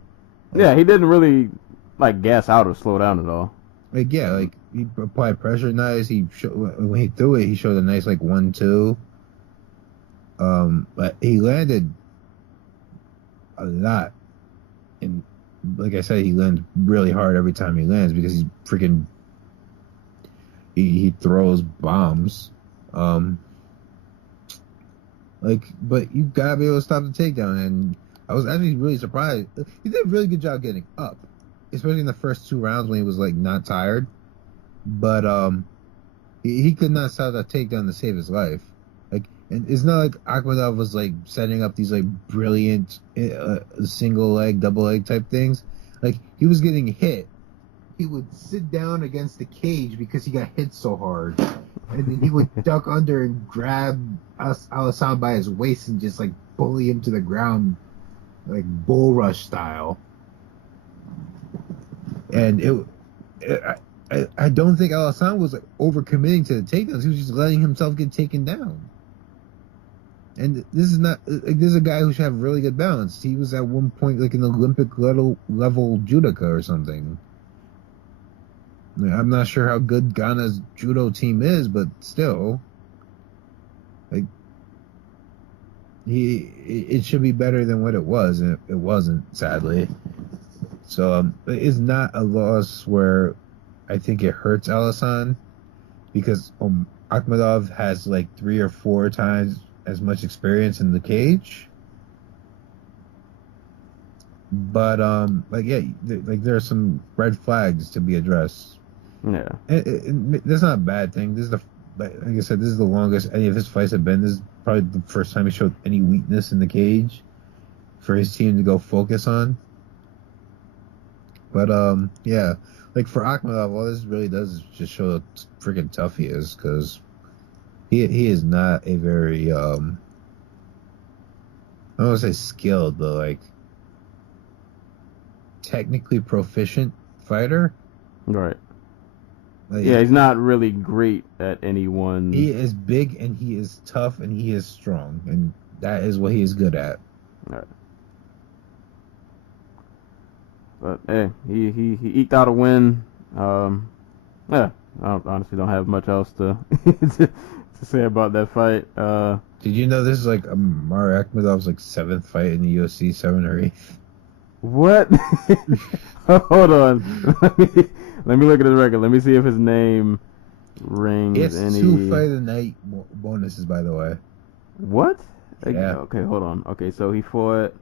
Yeah, he didn't really like gas out or slow down at all. Like yeah, like he applied pressure nice. When he threw it, he showed a nice like 1-2. But he landed a lot, and like I said, he lands really hard every time he lands because he's freaking. He throws bombs. But you gotta be able to stop the takedown, and I was actually really surprised. He did a really good job getting up, especially in the first 2 rounds when he was like not tired. But he could not stop that takedown to save his life. Like, and it's not like Akhmedov was like setting up these like brilliant single leg, double leg type things. Like, he was getting hit. He would sit down against the cage because he got hit so hard. And then he would duck under and grab Alessandro by his waist and just, like, bully him to the ground, like, bull rush style. And I don't think Alessandro was, like, overcommitting to the takedowns. He was just letting himself get taken down. And this is not, like, this is a guy who should have really good balance. He was at one point, like, an Olympic level judoka or something. I'm not sure how good Ghana's judo team is, but still, like, it should be better than what it was, and it wasn't, sadly. So it's not a loss where I think it hurts Alisson, because Akhmedov has like 3 or 4 times as much experience in the cage. But like, yeah, there are some red flags to be addressed. Yeah, That's not a bad thing. This is like I said, this is the longest any of his fights have been. This is probably the first time he showed any weakness in the cage for his team to go focus on. But yeah, like for Akhmedov, all this really does is just show how freaking tough he is, because he is not a very I don't want to say skilled, but like technically proficient fighter. right. Like, Yeah, he's not really great at any one. He is big and he is tough and he is strong, and that is what he is good at. Right. But hey, he eked out a win. Yeah, I honestly don't have much else to to say about that fight. Did you know this is like Amar Akhmedov's like 7th fight in the UFC, 7th or 8th? What? Hold on. Let me look at his record. Let me see if his name rings It's any. 2 fight a night bonuses, by the way. What? Yeah. Okay, hold on. Okay, so he fought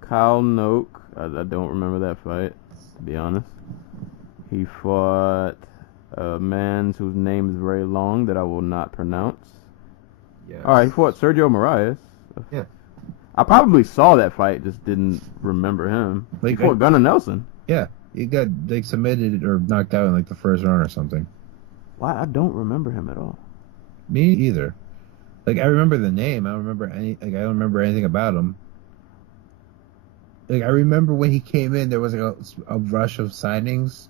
Kyle Noak. I don't remember that fight, to be honest. He fought a man whose name is very long that I will not pronounce. Yeah. All right, he fought Sergio Moraes. Yeah. I probably saw that fight, just didn't remember him. He Like, fought Gunnar Nelson. Yeah. He got like submitted or knocked out in like the first round or something. Why? I don't remember him at all. Me either. Like, I remember the name. I don't remember anything about him. Like, I remember when he came in, there was like a rush of signings.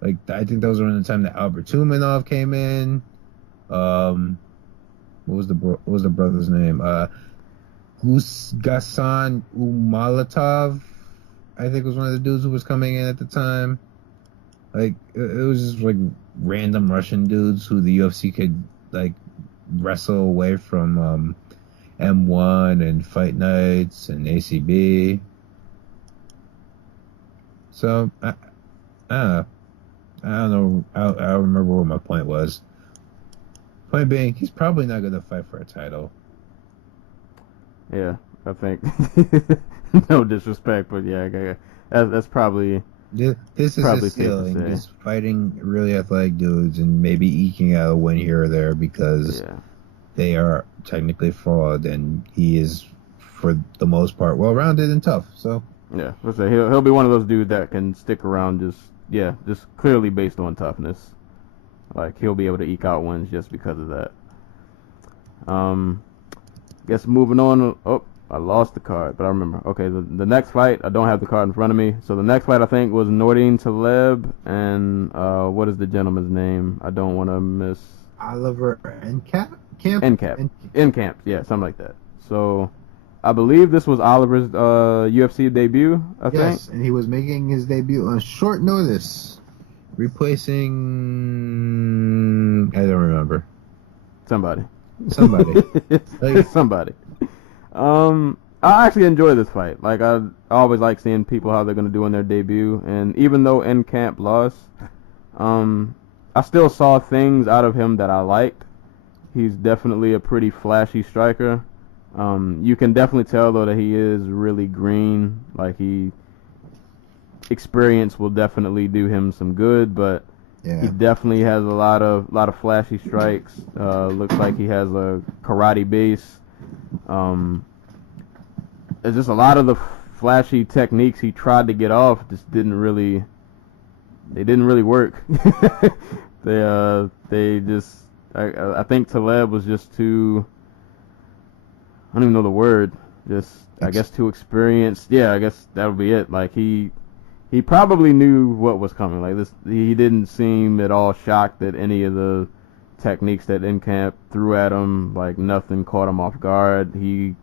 Like, I think that was around the time that Albert Tumanov came in. What was the brother's name? Gusgassan Umalatov, I think, was one of the dudes who was coming in at the time. Like, it was just like random Russian dudes who the UFC could like wrestle away from M1 and Fight Nights and ACB. So I don't know. I don't remember what my point was. Point being, he's probably not going to fight for a title. Yeah, I think. No disrespect, but yeah, that's probably. This is probably his safe to ceiling. say. Just fighting really athletic dudes and maybe eking out a win here or there because they are technically fraud, and he is, for the most part, well-rounded and tough. So yeah, let's say he'll be one of those dudes that can stick around. Just clearly based on toughness. Like, he'll be able to eke out wins just because of that. Guess moving on. Oh, I lost the card, but I remember. Okay, the next fight, I don't have the card in front of me. So the next fight, I think, was Nordine Taleb and what is the gentleman's name? I don't want to miss. Oliver Encamp? Encamp, yeah, something like that. So I believe this was Oliver's UFC debut, I think. Yes, and he was making his debut on short notice, replacing... I don't remember. Somebody. Like, Somebody. I actually enjoy this fight. Like, I always like seeing people how they're gonna do in their debut, and even though Encamp lost, I still saw things out of him that I liked. He's definitely a pretty flashy striker. You can definitely tell though that he is really green. Like, experience will definitely do him some good, but he definitely has a lot of flashy strikes. Looks like he has a karate base. It's just a lot of the flashy techniques he tried to get off just didn't really work. They just I think Taleb was just too, I don't even know the word, just I guess too experienced. Yeah, I guess that would be it. Like he probably knew what was coming. Like this, he didn't seem at all shocked at any of the techniques that Encamp threw at him. Like nothing caught him off guard. He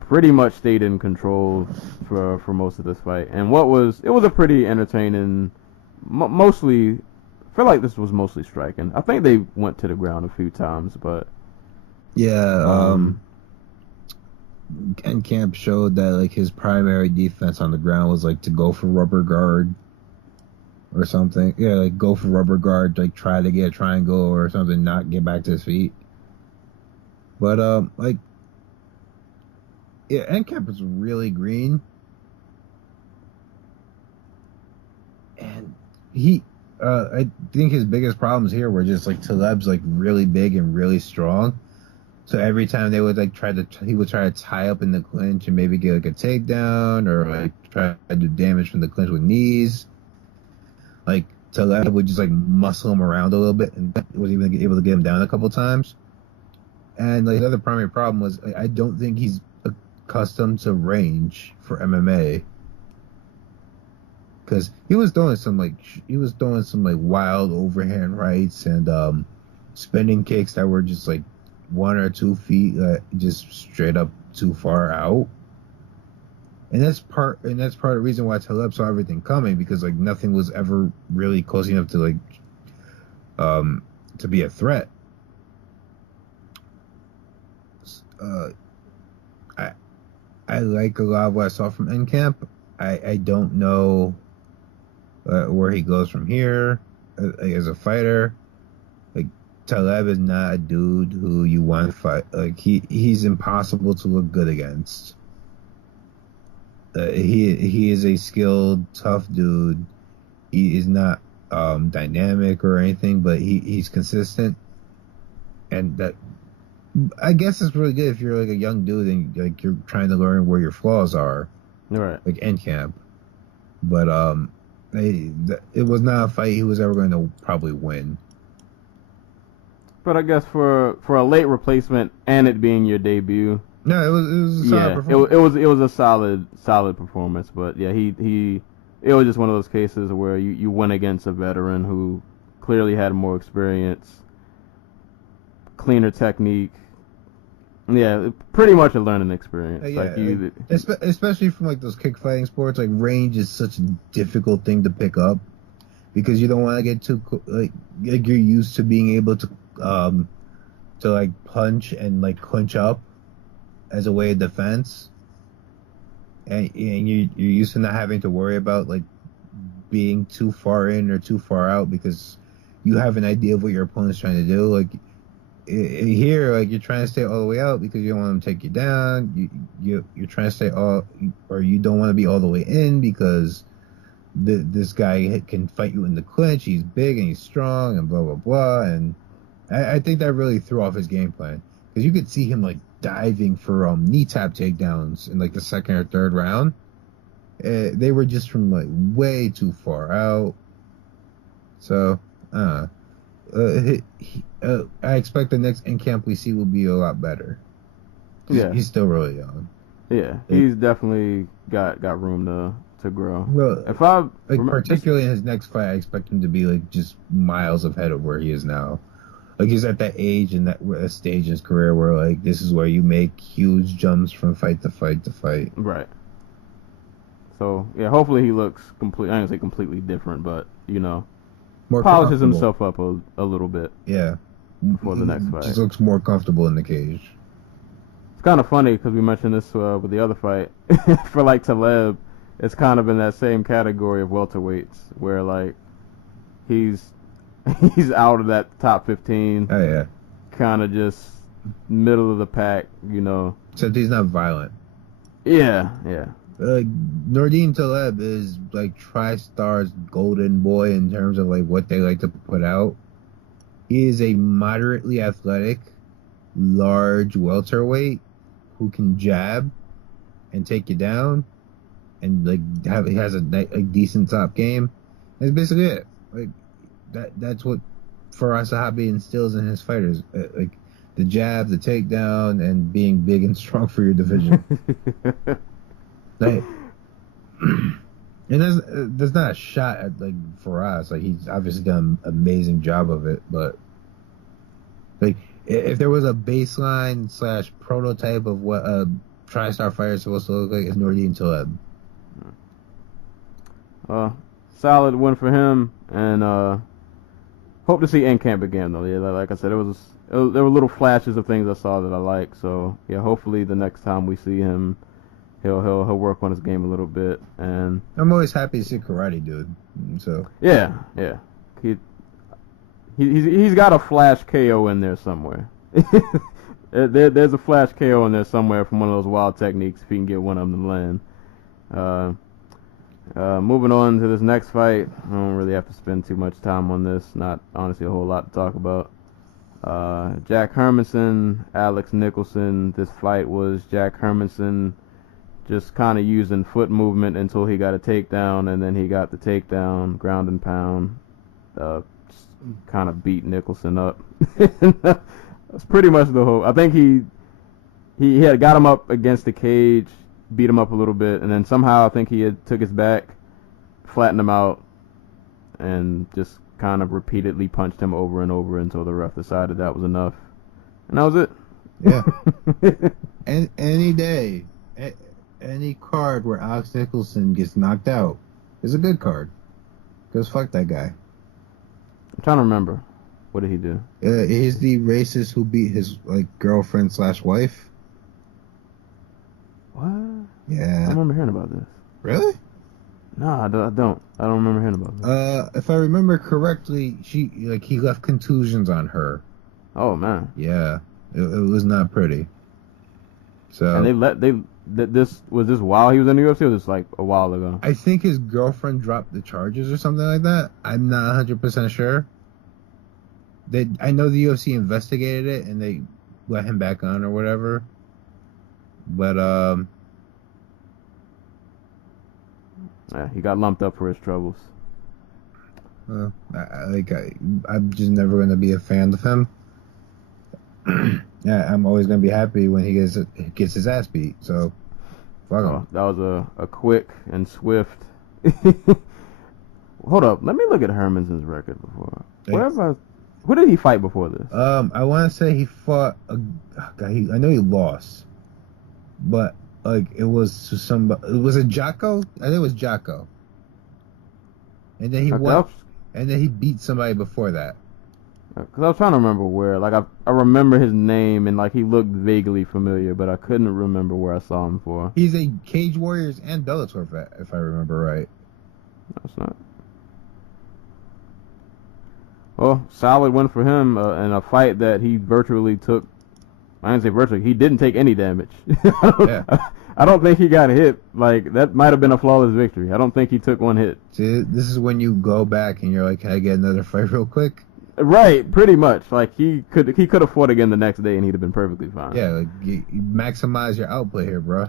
pretty much stayed in control for most of this fight. And it was a pretty entertaining, mostly, I feel like this was mostly striking. I think they went to the ground a few times, but yeah, Encamp showed that like his primary defense on the ground was like to go for rubber guard or something. Yeah, like go for rubber guard, like try to get a triangle or something, not get back to his feet. But like, yeah, Encamp is really green, and I think his biggest problems here were just like Taleb's like really big and really strong. So every time they would like he would try to tie up in the clinch and maybe get like a takedown or like try to do damage from the clinch with knees. Like Taleb would just like muscle him around a little bit and was even able to get him down a couple times. And like the other primary problem was I don't think he's accustomed to range for MMA. Because he was throwing some wild overhand rights and spinning kicks that were just like 1 or 2 feet, just straight up too far out. And that's part of the reason why Taleb saw everything coming, because like nothing was ever really close enough to like to be a threat. I like a lot of what I saw from Encamp. I don't know where he goes from here as a fighter. Like Taleb is not a dude who you want to fight. Like he's impossible to look good against. He is a skilled, tough dude. He is not dynamic or anything, but he's consistent, and that I guess it's really good if you're like a young dude and like you're trying to learn where your flaws are, right? Like Encamp. But it was not a fight he was ever going to probably win. But I guess for a late replacement and it being your debut, no, it was a solid performance. It was a solid performance. But yeah, it was just one of those cases where you went against a veteran who clearly had more experience, cleaner technique. Yeah, pretty much a learning experience. Especially from like those kick fighting sports, like range is such a difficult thing to pick up because you don't want to get too like you're used to being able to like punch and like clinch up as a way of defense, and you're used to not having to worry about like being too far in or too far out because you have an idea of what your opponent's trying to do. Like here, like you're trying to stay all the way out because you don't want them to take you down. You're trying to stay or you don't want to be all the way in because this guy can fight you in the clinch. He's big and he's strong and blah blah blah. And I think that really threw off his game plan because you could see him like diving for knee tap takedowns in like the second or third round. They were just from like way too far out. So I expect the next Encamp we see will be a lot better. Yeah, he's still really young. Yeah, he's definitely got room to grow. Well, if particularly in his next fight, I expect him to be like just miles ahead of where he is now. Like he's at that age and that stage in his career where like this is where you make huge jumps from fight to fight to fight. Right. So yeah, hopefully he looks I don't want to say completely different, but more polishes himself up a little bit. Yeah. For the next fight. Just looks more comfortable in the cage. It's kind of funny because we mentioned this with the other fight. For like Taleb, it's kind of in that same category of welterweights where like he's out of that top 15. Oh yeah. Kind of just middle of the pack, Except he's not violent. Yeah. Nordine Taleb is like TriStar's golden boy in terms of like what they like to put out. He is a moderately athletic, large welterweight who can jab and take you down, and like he has a decent top game. That's basically it. Like that's what Faraz Sahabi instills in his fighters. Like the jab, the takedown, and being big and strong for your division. Like, and there's not a shot at like Faraz. Like he's obviously done an amazing job of it, but like if there was a baseline / prototype of what a TriStar fighter is supposed to look like, it's Nordin Taleb. Solid win for him, and hope to see Enkamp again though. Yeah, like I said, there were little flashes of things I saw that I like. So yeah, hopefully the next time we see him, he'll work on his game a little bit. And I'm always happy to see Karate dude. So yeah, he's got a flash KO in there somewhere. There's a flash KO in there somewhere from one of those wild techniques if he can get one of them to land. Moving on to this next fight, I don't really have to spend too much time on this. Not honestly a whole lot to talk about. Jack Hermanson, Alex Nicholson. This fight was Jack Hermanson just kind of using foot movement until he got a takedown, and then he got the takedown, ground and pound, kind of beat Nicholson up. That's pretty much the whole. I think he had got him up against the cage, beat him up a little bit, and then somehow I think he had took his back, flattened him out, and just kind of repeatedly punched him over and over until the ref decided that was enough, and that was it. Yeah. And any day, any card where Alex Nicholson gets knocked out is a good card, because fuck that guy. I'm trying to remember. What did he do? He's the racist who beat his girlfriend / wife. What? Yeah. I don't remember hearing about this. Really? No, I don't. I don't remember hearing about this. If I remember correctly, he left contusions on her. Oh man. Yeah, it was not pretty. So. And this was while he was in the UFC, or was this like a while ago? I think his girlfriend dropped the charges or something like that. I'm not 100% sure. I know the UFC investigated it and they let him back on or whatever. But yeah, he got lumped up for his troubles. I'm just never gonna be a fan of him. Yeah, I'm always gonna be happy when he gets his ass beat. So, fuck him. That was a quick and swift. Hold up, let me look at Hermanson's record before. Who did he fight before this? I want to say he fought I know he lost, but it was to somebody. Was it Jocko? I think it was Jocko. And then he won, and then he beat somebody before that. Because I was trying to remember where. I remember his name and he looked vaguely familiar, but I couldn't remember where I saw him for. He's a Cage Warriors and Bellator vet, if I remember right. That's not. Well, solid win for him in a fight that he virtually took. I didn't say virtually. He didn't take any damage. I don't think he got hit. That might have been a flawless victory. I don't think he took one hit. See, this is when you go back and you're like, can I get another fight real quick? Right, pretty much. He could have fought again the next day and he'd have been perfectly fine. Yeah, you maximize your output here, bro.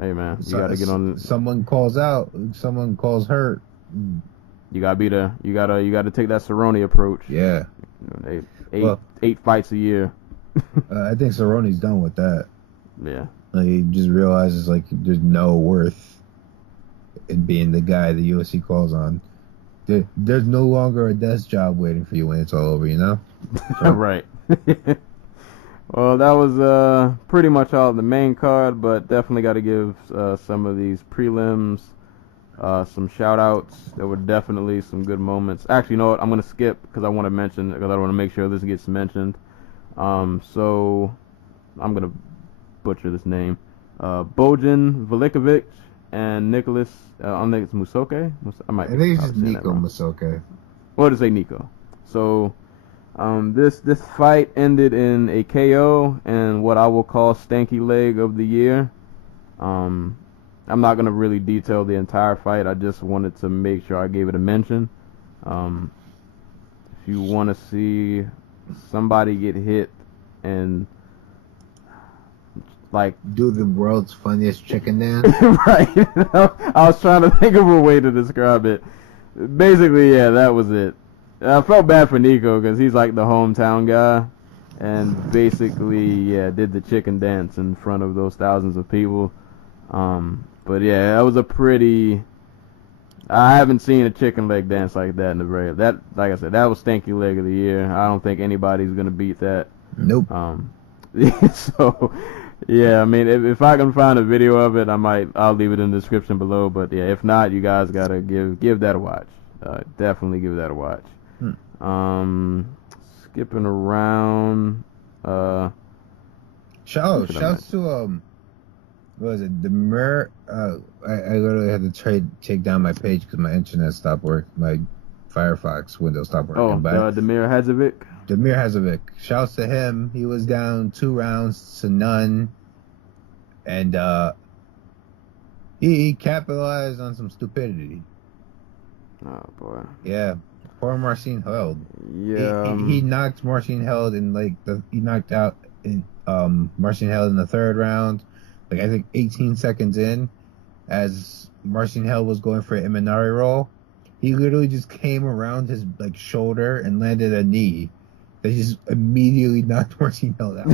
Hey man, you gotta get on. Someone calls out, someone calls hurt. You gotta take that Cerrone approach. Yeah. Eight fights a year. I think Cerrone's done with that. Yeah. He just realizes there's no worth in being the guy the UFC calls on. There's no longer a desk job waiting for you when it's all over, you know? So. Right. Well, that was pretty much all of the main card, but definitely got to give some of these prelims some shout-outs. There were definitely some good moments. Actually, you know what? I'm going to skip because I want to mention, because I want to make sure this gets mentioned. So I'm going to butcher this name. Bojan Velikovic and Nicholas, I think it's Musoke? I think it's just Nico Musoke. What is it, Nico? So this fight ended in a KO and what I will call stanky leg of the year. I'm not going to really detail the entire fight. I just wanted to make sure I gave it a mention. If you want to see somebody get hit and like Do the world's funniest chicken dance. right. I was trying to think of a way to describe it. Basically, yeah, that was it. I felt bad for Nico because he's like the hometown guy, and basically, yeah, did the chicken dance in front of those thousands of people. But yeah, that was a pretty. I haven't seen a chicken leg dance like that in the very. Like I said, that was Stanky Leg of the Year. I don't think anybody's gonna beat that. Nope. So, yeah, I mean, if I can find a video of it, I'll leave it in the description below. But yeah, if not, you guys gotta give that a watch. Definitely give that a watch. Skipping around. Shouts to what was it? Demir. I literally had to take down my page because my internet stopped working. My Firefox window stopped working. Demir Hadzovic. Demir Hadzovic. Shouts to him. He was down 2 rounds to none, and he capitalized on some stupidity. Oh boy. Yeah. Poor Marcin Held. Yeah. He knocked Marcin Held in he knocked out Marcin Held in the 3rd round. Like I think 18 seconds in, as Marcin Held was going for an Imanari roll, he literally just came around his shoulder and landed a knee. They just immediately knocked Marcin Held out.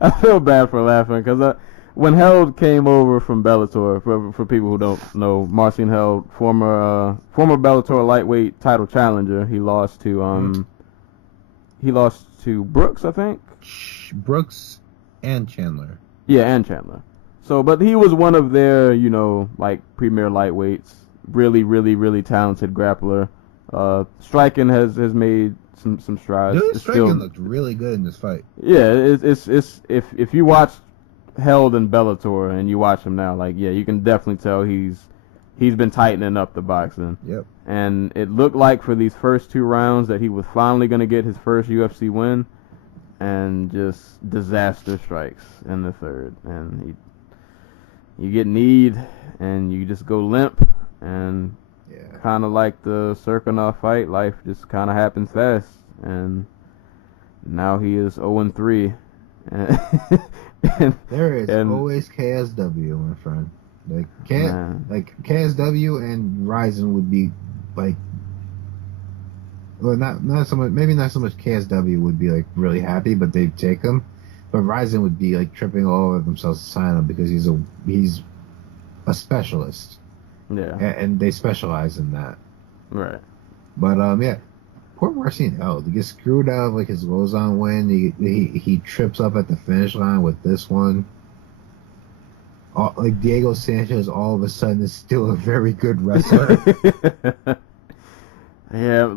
I feel bad for laughing because when Held came over from Bellator, for people who don't know, Marcin Held, former Bellator lightweight title challenger, he lost to Brooks, I think. Brooks and Chandler. Yeah, and Chandler. So, but he was one of their, premier lightweights. Really, really, really talented grappler. Striking has made some strides. Dude, striking looked really good in this fight. Yeah, it's if you watch Held in Bellator and you watch him now, you can definitely tell he's been tightening up the boxing. Yep. And it looked like for these first 2 rounds that he was finally going to get his first UFC win, and just disaster strikes in the 3rd, and you get kneed and you just go limp, and kind of like the Serkinov fight, life just kind of happens fast, and now he is 0-3. There is always KSW, my friend. KSW and Ryzen would be not so much. Maybe not so much. KSW would be really happy, but they'd take him. But Ryzen would be tripping all over themselves to sign him because he's a specialist. Yeah. And they specialize in that. Right. But yeah, poor Marcin Held. He gets screwed out of his Lozon win. He trips up at the finish line with this one. Diego Sanchez all of a sudden is still a very good wrestler. Yeah,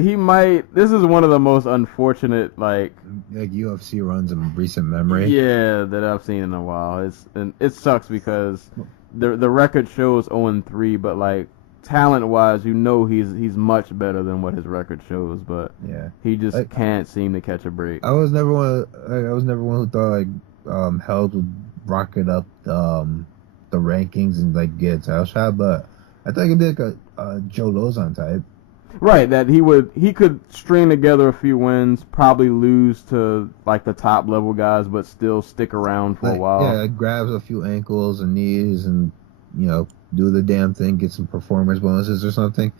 he might. This is one of the most unfortunate UFC runs in recent memory. Yeah, that I've seen in a while. It sucks because the record shows 0-3, but talent wise, he's much better than what his record shows. But yeah, he just can't seem to catch a break. I was never one who thought Held would rocket up the rankings and get a title shot, but I thought he'd be a Joe Lozon type. Right, that he could string together a few wins, probably lose to the top level guys, but still stick around for a while. Yeah, grabs a few ankles and knees and do the damn thing, get some performance bonuses or something.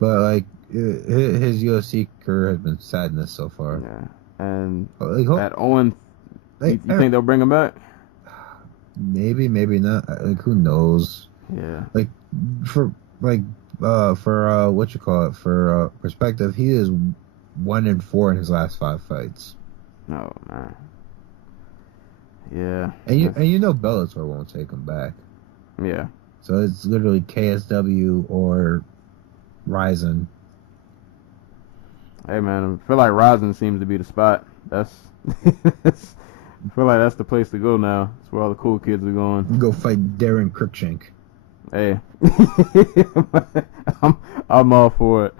But his UFC career has been sadness so far. Yeah, and at Owen, you think they'll bring him back? Maybe, maybe not. Who knows? Yeah. For perspective, he is 1-4 in his last 5 fights. Oh man. Yeah. And Bellator won't take him back. Yeah. So it's literally KSW or Ryzen. Hey man, I feel like Ryzen seems to be the spot. I feel like that's the place to go now. That's where all the cool kids are going. Go fight Darren Cruikshank. Hey, I'm all for it.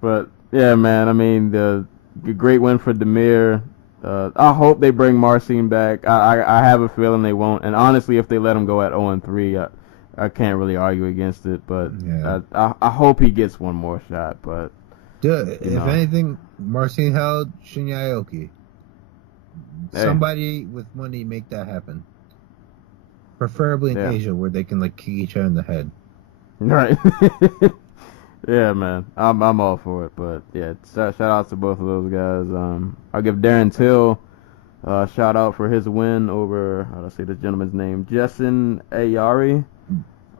But yeah, man. I mean, the great win for Demir. I hope they bring Marcin back. I have a feeling they won't. And honestly, if they let him go at 0-3, I can't really argue against it. But yeah. I hope he gets one more shot. But if anything, Marcin Held, Shinya Aoki. Somebody with money make that happen. Preferably in Asia, where they can like kick each other in the head. Right. Yeah, man. I'm all for it. But yeah, shout out to both of those guys. I'll give Darren Till shout out for his win over, how do I say this gentleman's name? Jessen Ayari.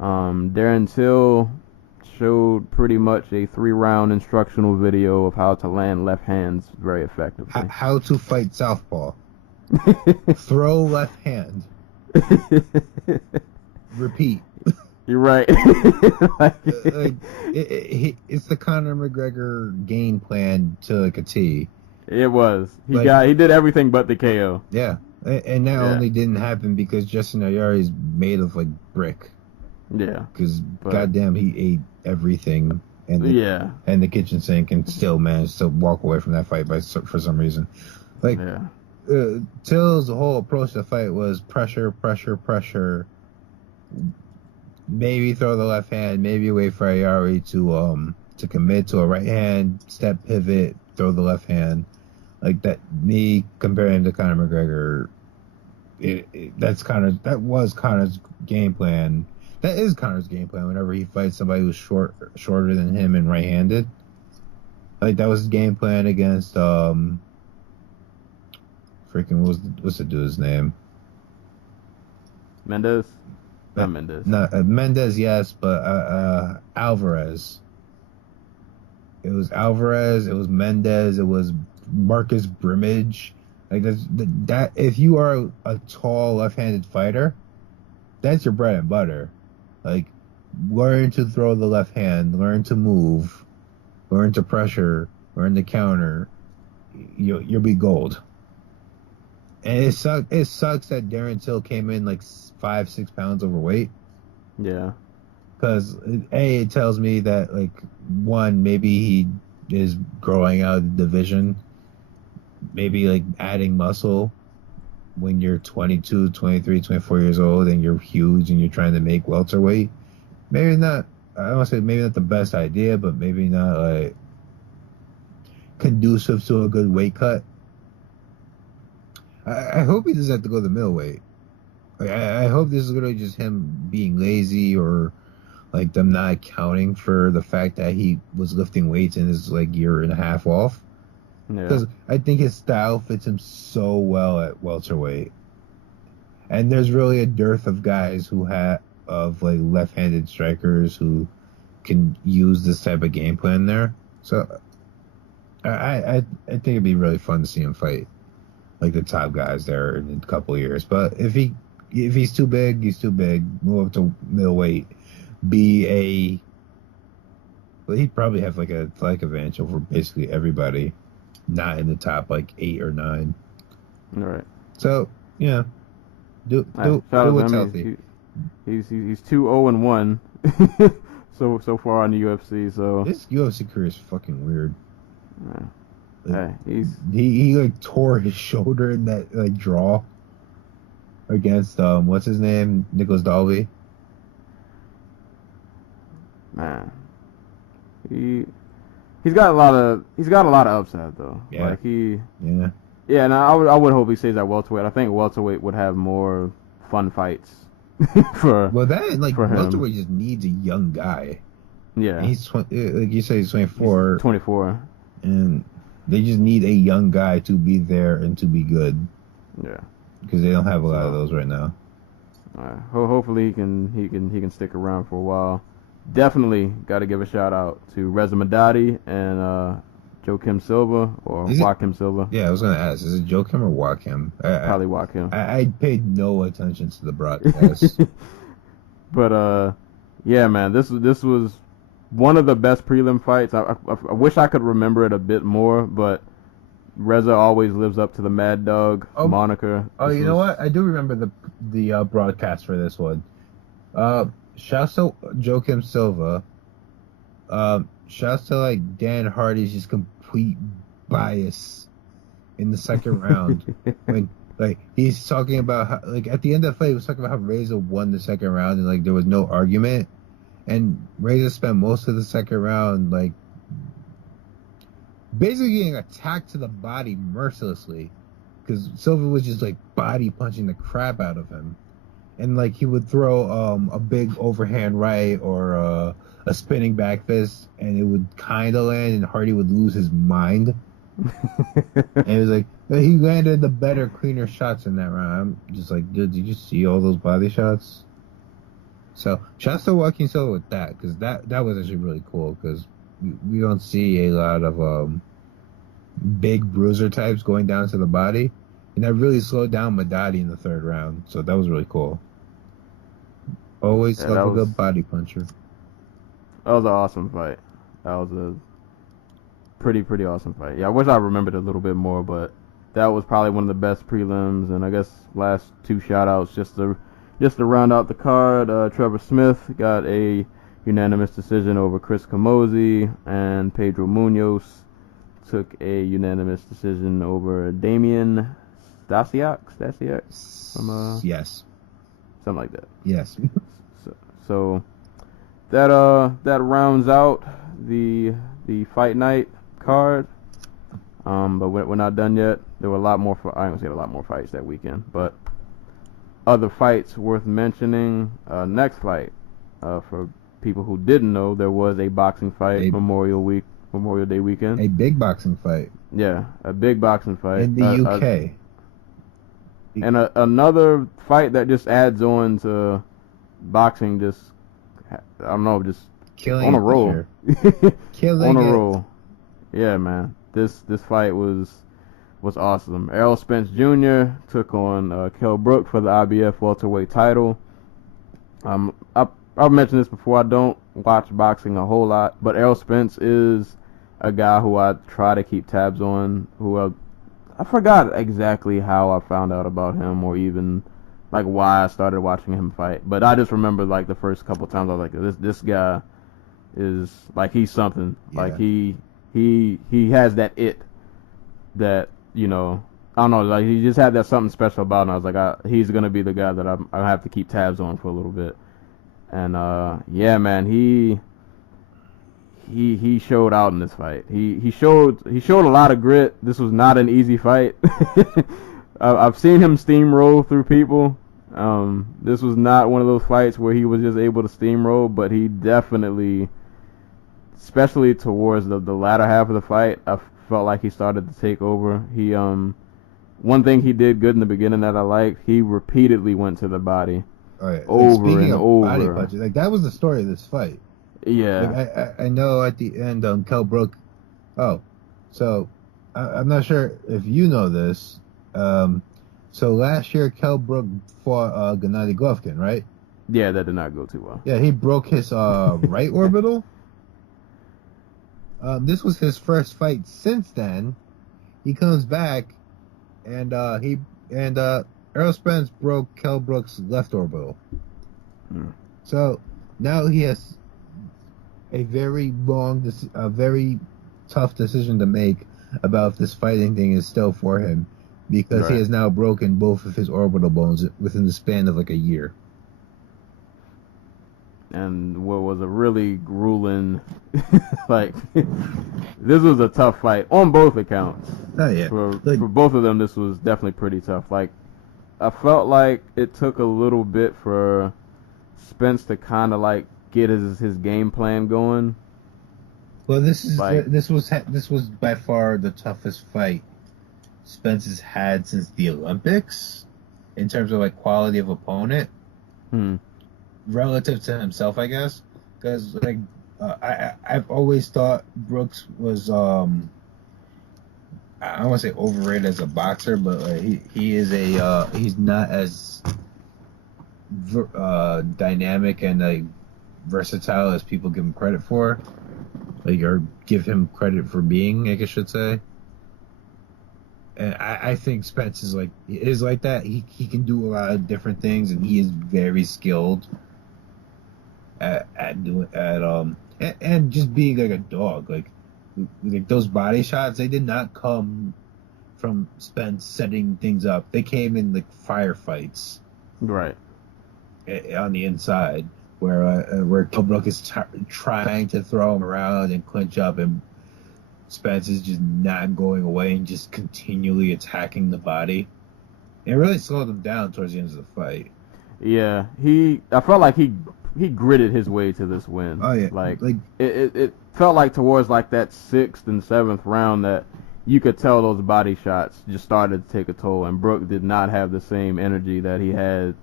Darren Till showed pretty much a 3-round instructional video of how to land left hands very effectively. How to fight southpaw. Throw left hand. Repeat. You're right. It's the Conor McGregor game plan to like a T. It was. He did everything but the KO. Yeah, and that only didn't happen because Justin Ayari is made of like brick. Yeah. Because goddamn, he ate everything and the kitchen sink and still managed to walk away from that fight for some reason. Like, Till's whole approach to the fight was pressure. Maybe throw the left hand, maybe wait for Ayari to commit to a right hand, step pivot, throw the left hand. Like that, me comparing to Conor McGregor, that was Conor's game plan. That is Conor's game plan whenever he fights somebody who's shorter than him and right-handed. Like that was his game plan against what's the dude's name? Mendes? Not Mendes. No, Mendes, yes, but Alvarez. It was Alvarez. It was Mendes. It was Marcus Brimage. Like that. If you are a tall left-handed fighter, that's your bread and butter. Like, learn to throw the left hand. Learn to move. Learn to pressure. Learn to counter. You'll be gold. And it sucks that Darren Till came in like 5-6 pounds overweight. Yeah. Because it tells me that like one, maybe he is growing out of the division. Maybe like adding muscle when you're 22, 23, 24 years old and you're huge and you're trying to make welterweight. Maybe not. I don't want to say maybe not the best idea, but maybe not like conducive to a good weight cut. I hope he doesn't have to go to middleweight. Like, I hope this is literally just him being lazy or like them not accounting for the fact that he was lifting weights and is like year and a half off. Because I think his style fits him so well at welterweight. And there's really a dearth of guys who of like left-handed strikers who can use this type of game plan there. So I think it'd be really fun to see him fight like the top guys there in a couple of years. But if he's too big, he's too big. Move up to middleweight. He'd probably have like a athletic advantage over basically everybody, not in the top like 8 or 9. All right. So do what's healthy. He's 2-0-1 so far in the UFC. So this UFC career is fucking weird. Yeah. Like, Hey, he like tore his shoulder in that like draw against what's his name, Nicholas Dalby. Man, he's got a lot of upside though. Yeah. Like Yeah. And I would hope he stays at welterweight. I think welterweight would have more fun fights for welterweight just needs a young guy. Yeah. And he's like you say, he's 24. He's 24. And they just need a young guy to be there and to be good. Yeah. Because they don't have a lot of those right now. Hopefully he can stick around for a while. Definitely got to give a shout out to Reza Madadi and Joakim Silva or Joakim Silva. Yeah, I was gonna ask, is it Joakim or Joakim? Probably Joakim. I paid no attention to the broadcast. But yeah, man, this was one of the best prelim fights. I wish I could remember it a bit more, but Reza always lives up to the Mad Dog moniker. You know what? I do remember the broadcast for this one. Shouts to Joakim Silva. Shouts to like Dan Hardy's just complete bias in the second round when like he's talking about how, like at the end of the fight he was talking about how Reza won the second round and like there was no argument. And Reza spent most of the second round, like, basically getting attacked to the body mercilessly. because Silva was just like body punching the crap out of him, and like he would throw a big overhand right or a spinning back fist, and it would kind of land, and Hardy would lose his mind. And it was like he landed the better, cleaner shots in that round. I'm just like, dude, did you see all those body shots? So, shouts to Joaquin Silva with that, because that was actually really cool, because we don't see a lot of big bruiser types going down to the body, and that really slowed down Madadi in the third round, so that was really cool. Always love a good body puncher. That was an awesome fight. That was a pretty awesome fight. Yeah, I wish I remembered a little bit more, but that was probably one of the best prelims, and I guess last two shout-outs just to round out the card. Trevor Smith got a unanimous decision over Chris Camozzi, and Pedro Munoz took a unanimous decision over Damian Stasiak from Yes. Something like that. Yes. So that rounds out the fight night card. But we're not done yet. There were a lot more. I ain't gonna say a lot more fights that weekend, but other fights worth mentioning. Next fight, for people who didn't know, there was a boxing fight Memorial Day weekend. A big boxing fight. Yeah, a big boxing fight in the UK. And another fight that just adds on to boxing. Just I don't know, just killing on a roll. Sure. Killing on a it. roll. Yeah, man. This fight was awesome. Errol Spence Jr. took on Kell Brook for the IBF welterweight title. I've mentioned this before. I don't watch boxing a whole lot, but Errol Spence is a guy who I try to keep tabs on. I forgot exactly how I found out about him, or even like why I started watching him fight. But I just remember like the first couple times I was like, this guy is like, he's something. Yeah. Like he has that it that, you know, I don't know, like he just had that something special about him. I was like, he's gonna be the guy that I have to keep tabs on for a little bit. And yeah, man, he showed out in this fight. He showed a lot of grit. This was not an easy fight. I've seen him steamroll through people. This was not one of those fights where he was just able to steamroll, but he definitely, especially towards the latter half of the fight, I felt like he started to take over. He one thing he did good in the beginning that I liked, he repeatedly went to the body. Oh, yeah. Over and over. Body punches, like that was the story of this fight. Yeah. Like, I know at the end, Kell Brook. Oh, so I'm not sure if you know this. So last year Kell Brook fought Gennady Golovkin, right? Yeah, that did not go too well. Yeah, he broke his right orbital. This was his first fight since then. He comes back, and Errol Spence broke Kell Brook's left orbital. So now he has a very tough decision to make about if this fighting thing is still for him, because right. He has now broken both of his orbital bones within the span of like a year. And what was a really grueling, like, this was a tough fight on both accounts. Oh yeah, for both of them, this was definitely pretty tough. Like, I felt like it took a little bit for Spence to kind of like get his game plan going. Well, this was by far the toughest fight Spence has had since the Olympics, in terms of like quality of opponent, relative to himself, I guess. Because like I've always thought Brooks was I don't want to say overrated as a boxer, but like, he is he's not as dynamic and like versatile as people give him credit for, like, or give him credit for being, I should say. And I think Spence is like that. He can do a lot of different things, and he is very skilled at doing and just being like a dog. Like those body shots, they did not come from Spence setting things up. They came in like firefights, right, on the inside, where Kell Brook is trying to throw him around and clinch up, and Spence is just not going away and just continually attacking the body. It really slowed him down towards the end of the fight. Yeah, I felt like he gritted his way to this win. Oh yeah, like it felt like towards like that 6th and 7th round that you could tell those body shots just started to take a toll, and Brook did not have the same energy that he had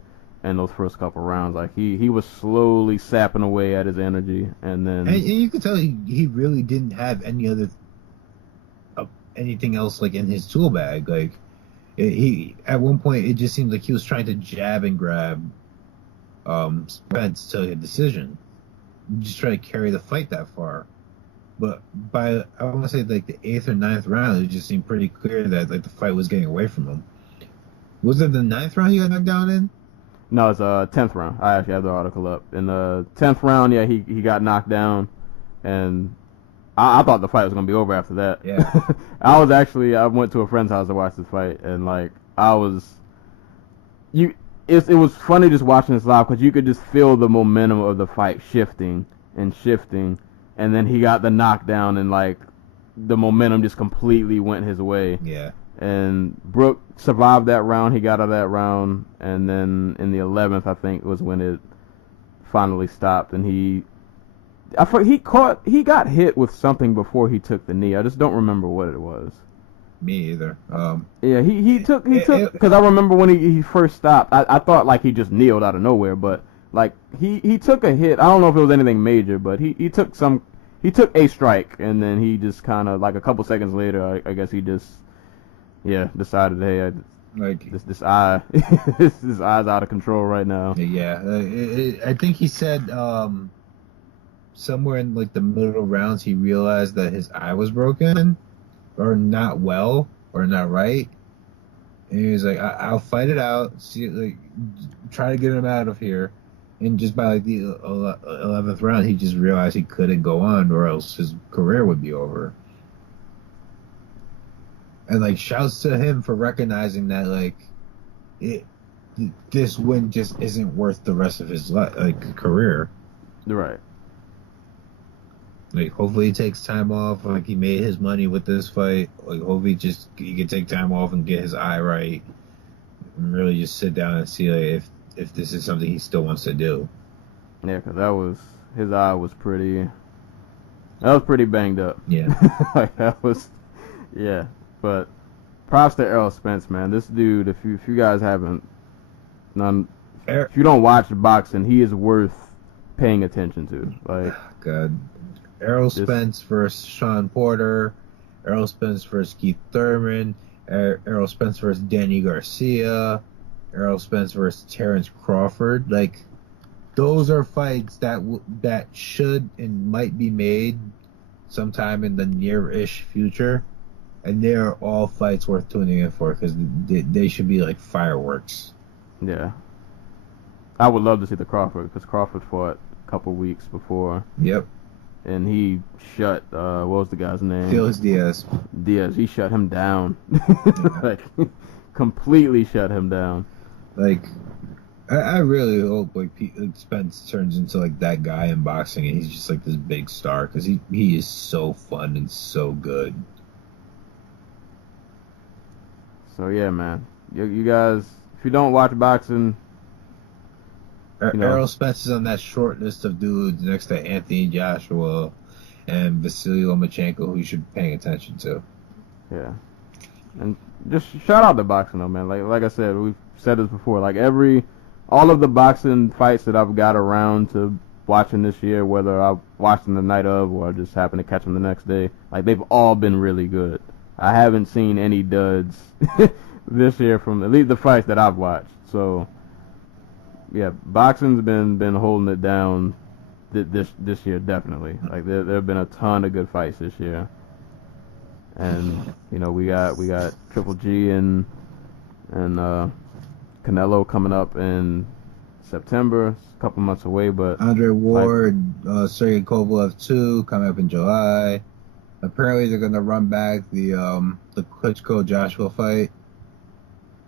in those first couple rounds. Like he was slowly sapping away at his energy, and then and you could tell he really didn't have any other anything else like in his tool bag. Like he at one point it just seemed like he was trying to jab and grab Spence to a decision, just trying to carry the fight that far. But by I want to say like the 8th or 9th round, it just seemed pretty clear that like the fight was getting away from him. Was it the 9th round he got knocked down in? No, it's 10th round. I actually have the article up. In the 10th round, yeah, he got knocked down, and I thought the fight was gonna be over after that. Yeah. I went to a friend's house to watch the fight, and like it was funny just watching this live because you could just feel the momentum of the fight shifting, and then he got the knockdown, and like the momentum just completely went his way. Yeah. And Brook survived that round. He got out of that round, and then in the 11th, I think, was when it finally stopped. And he got hit with something before he took the knee. I just don't remember what it was. Me either. Yeah, he took because I remember when he first stopped. I thought like he just kneeled out of nowhere, but like he took a hit. I don't know if it was anything major, but he took a strike, and then he just kind of like a couple seconds later, I guess he just. Yeah, decided, hey, this eye, this eye's out of control right now. Yeah, I think he said somewhere in like the middle rounds he realized that his eye was broken, or not well, or not right, and he was like, "I'll fight it out, see, like, try to get him out of here." And just by like the 11th round, he just realized he couldn't go on, or else his career would be over. And like shouts to him for recognizing that like this win just isn't worth the rest of his career. Right. Like hopefully he takes time off. Like he made his money with this fight. Like hopefully he can take time off and get his eye right, and really just sit down and see like if this is something he still wants to do. Yeah, because his eye was pretty banged up. Yeah. Like that was, yeah. But props to Errol Spence, man. This dude, if you guys haven't, if you don't watch boxing, he is worth paying attention to. Like, God, Errol Spence versus Sean Porter, Errol Spence versus Keith Thurman, Errol Spence versus Danny Garcia, Errol Spence versus Terrence Crawford. Like, those are fights that should and might be made sometime in the near-ish future. And they're all fights worth tuning in for because they should be like fireworks. Yeah. I would love to see the Crawford because Crawford fought a couple weeks before. Yep. And he shut, what was the guy's name? Felix Diaz. He shut him down. Like, completely shut him down. Like, I really hope like Spence turns into like that guy in boxing and he's just like this big star because he is so fun and so good. So yeah, man, you guys, if you don't watch boxing, Errol Spence is on that short list of dudes next to Anthony Joshua and Vasily Lomachenko who you should be paying attention to. Yeah, and just shout out to boxing though, man. Like I said, we've said this before. Like all of the boxing fights that I've got around to watching this year, whether I watched them the night of or I just happened to catch them the next day, like they've all been really good. I haven't seen any duds this year from at least the fights that I've watched. So, yeah, boxing's been holding it down this year definitely. Like there have been a ton of good fights this year, and we got Triple G and Canelo coming up in September. It's a couple months away, but Andre Ward, Sergey Kovalev 2 coming up in July. Apparently they're gonna run back the Klitschko Joshua fight.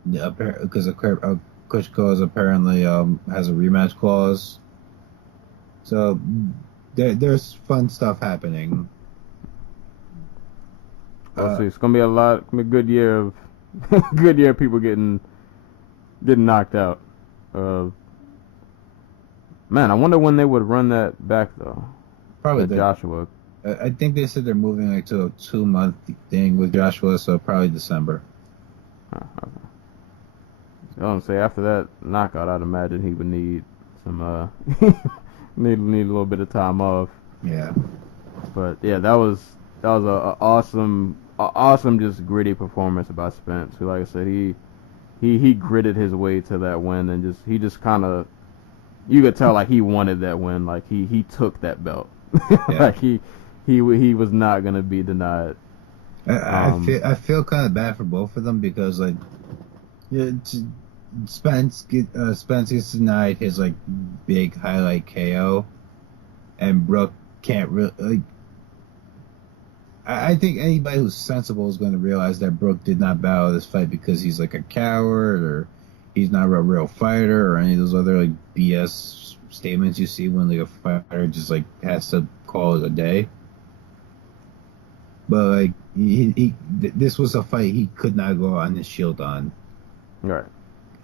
Yeah, because Klitschko is apparently has a rematch clause. So there's fun stuff happening. We'll see. It's gonna be a good year of good year of people getting knocked out. Man, I wonder when they would run that back though. Probably Joshua. I think they said they're moving like to a 2-month thing with Joshua, so probably December. Okay. I was gonna say after that knockout, I'd imagine he would need some need a little bit of time off. Yeah. But yeah, that was a awesome, just gritty performance by Spence. Who, like I said, he gritted his way to that win, and he just kind of, you could tell like he wanted that win, like he took that belt, Yeah. like he was not gonna be denied. I feel kind of bad for both of them because like, yeah, Spence gets denied his like big highlight KO, and Brook can't really like. I think anybody who's sensible is going to realize that Brook did not battle this fight because he's like a coward or he's not a real fighter or any of those other like BS statements you see when like a fighter just like has to call it a day. But like this was a fight he could not go on his shield on. Right.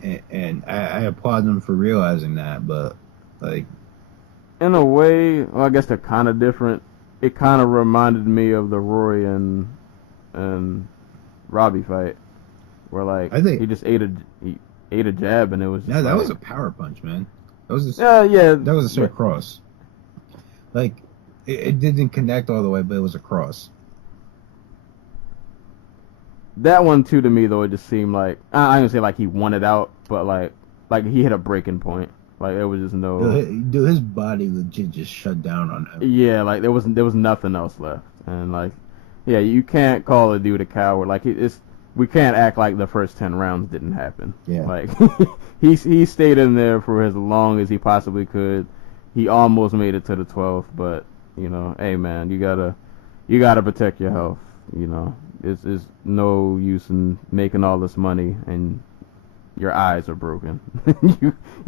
And I applaud him for realizing that, but like in a way, well, I guess they're kind of different. It kind of reminded me of the Rory and Robbie fight, where like he just ate a jab and it was just that was a power punch, man. That was that was a straight cross. Like it didn't connect all the way, but it was a cross. That one too, to me though, it just seemed like I ain't gonna say like he won it out, but like he hit a breaking point. Like there was just no. Dude, his body legit just shut down on him. Yeah, like there was nothing else left, and like, yeah, you can't call a dude a coward. Like we can't act like the first 10 rounds didn't happen. Yeah. Like he stayed in there for as long as he possibly could. He almost made it to the 12th, but you know, hey man, you gotta protect your health. You know, it's no use in making all this money and your eyes are broken.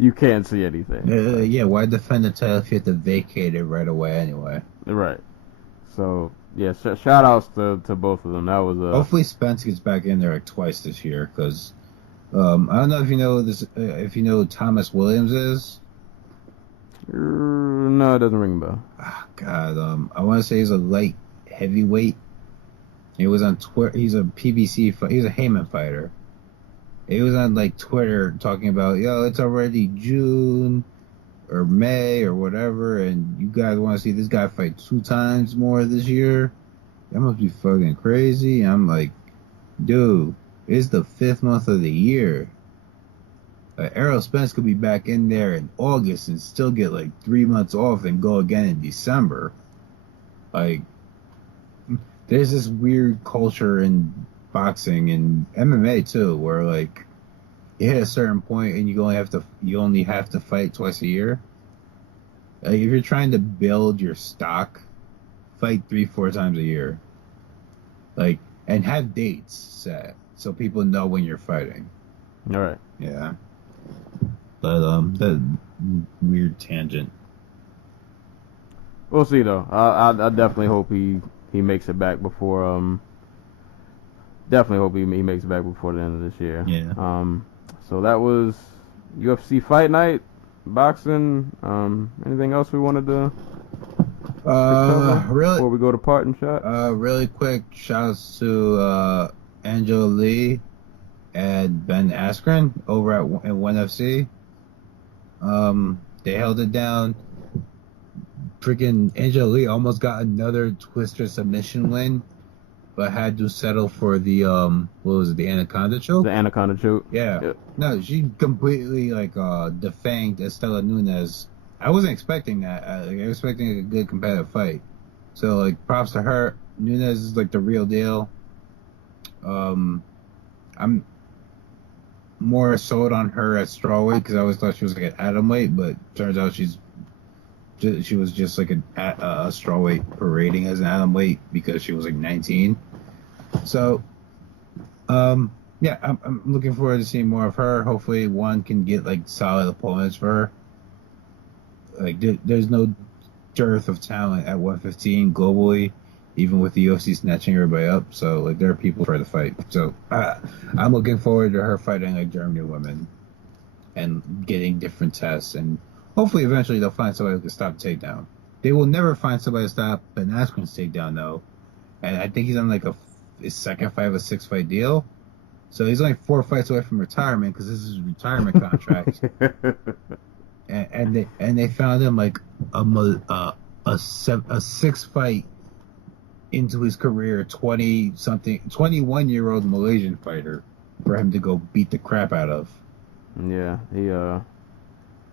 you can't see anything. Yeah, why defend the title if you have to vacate it right away anyway? Right. So yeah, shout outs to both of them. That was hopefully Spence gets back in there like twice this year because I don't know if you know this. If you know who Thomas Williams is. No, it doesn't ring a bell. Oh, God, I want to say he's a light heavyweight. He was on Twitter. He's a PBC. He's a Heyman fighter. He was on like Twitter talking about, yo, it's already June or May or whatever, and you guys want to see this guy fight 2 times more this year? That must be fucking crazy. And I'm like, dude, it's the 5th month of the year. Errol Spence could be back in there in August and still get like 3 months off and go again in December. Like, there's this weird culture in boxing and MMA too, where like you hit a certain point and you only have to fight twice a year. Like if you're trying to build your stock, fight 3-4 times a year. Like and have dates set so people know when you're fighting. All right. Yeah. But that weird tangent. We'll see though. I definitely hope he makes it back before Definitely hope he makes it back before the end of this year. Yeah. So that was UFC Fight Night, boxing. Anything else we wanted to cover really before we go to parting shot? Really quick, shouts to Angela Lee and Ben Askren over at ONE FC. They held it down. Freaking Angela Lee almost got another Twister submission win, but had to settle for the what was it, the Anaconda choke? The Anaconda choke. Yeah. No, she completely like defanged Estela Nunes. I wasn't expecting that. I was expecting a good competitive fight. So like props to her. Nunes is like the real deal. I'm more sold on her at strawweight because I always thought she was like an atomweight, but turns out she was just like a strawweight parading as an atomweight because she was like 19. So, yeah, I'm looking forward to seeing more of her. Hopefully, one can get like solid opponents for her. Like, there's no dearth of talent at 115 globally. even with the UFC snatching everybody up. So like there are people for the fight. So I'm looking forward to her fighting like German women and getting different tests, and hopefully eventually they'll find somebody who can stop the takedown. They will never find somebody to stop Ben Askren's takedown though, and I think he's on like his second fight of a 6-fight deal. So he's only 4 fights away from retirement because this is his retirement contract. and they found him like a 6-fight into his career, 21-year-old Malaysian fighter for him to go beat the crap out of. Yeah,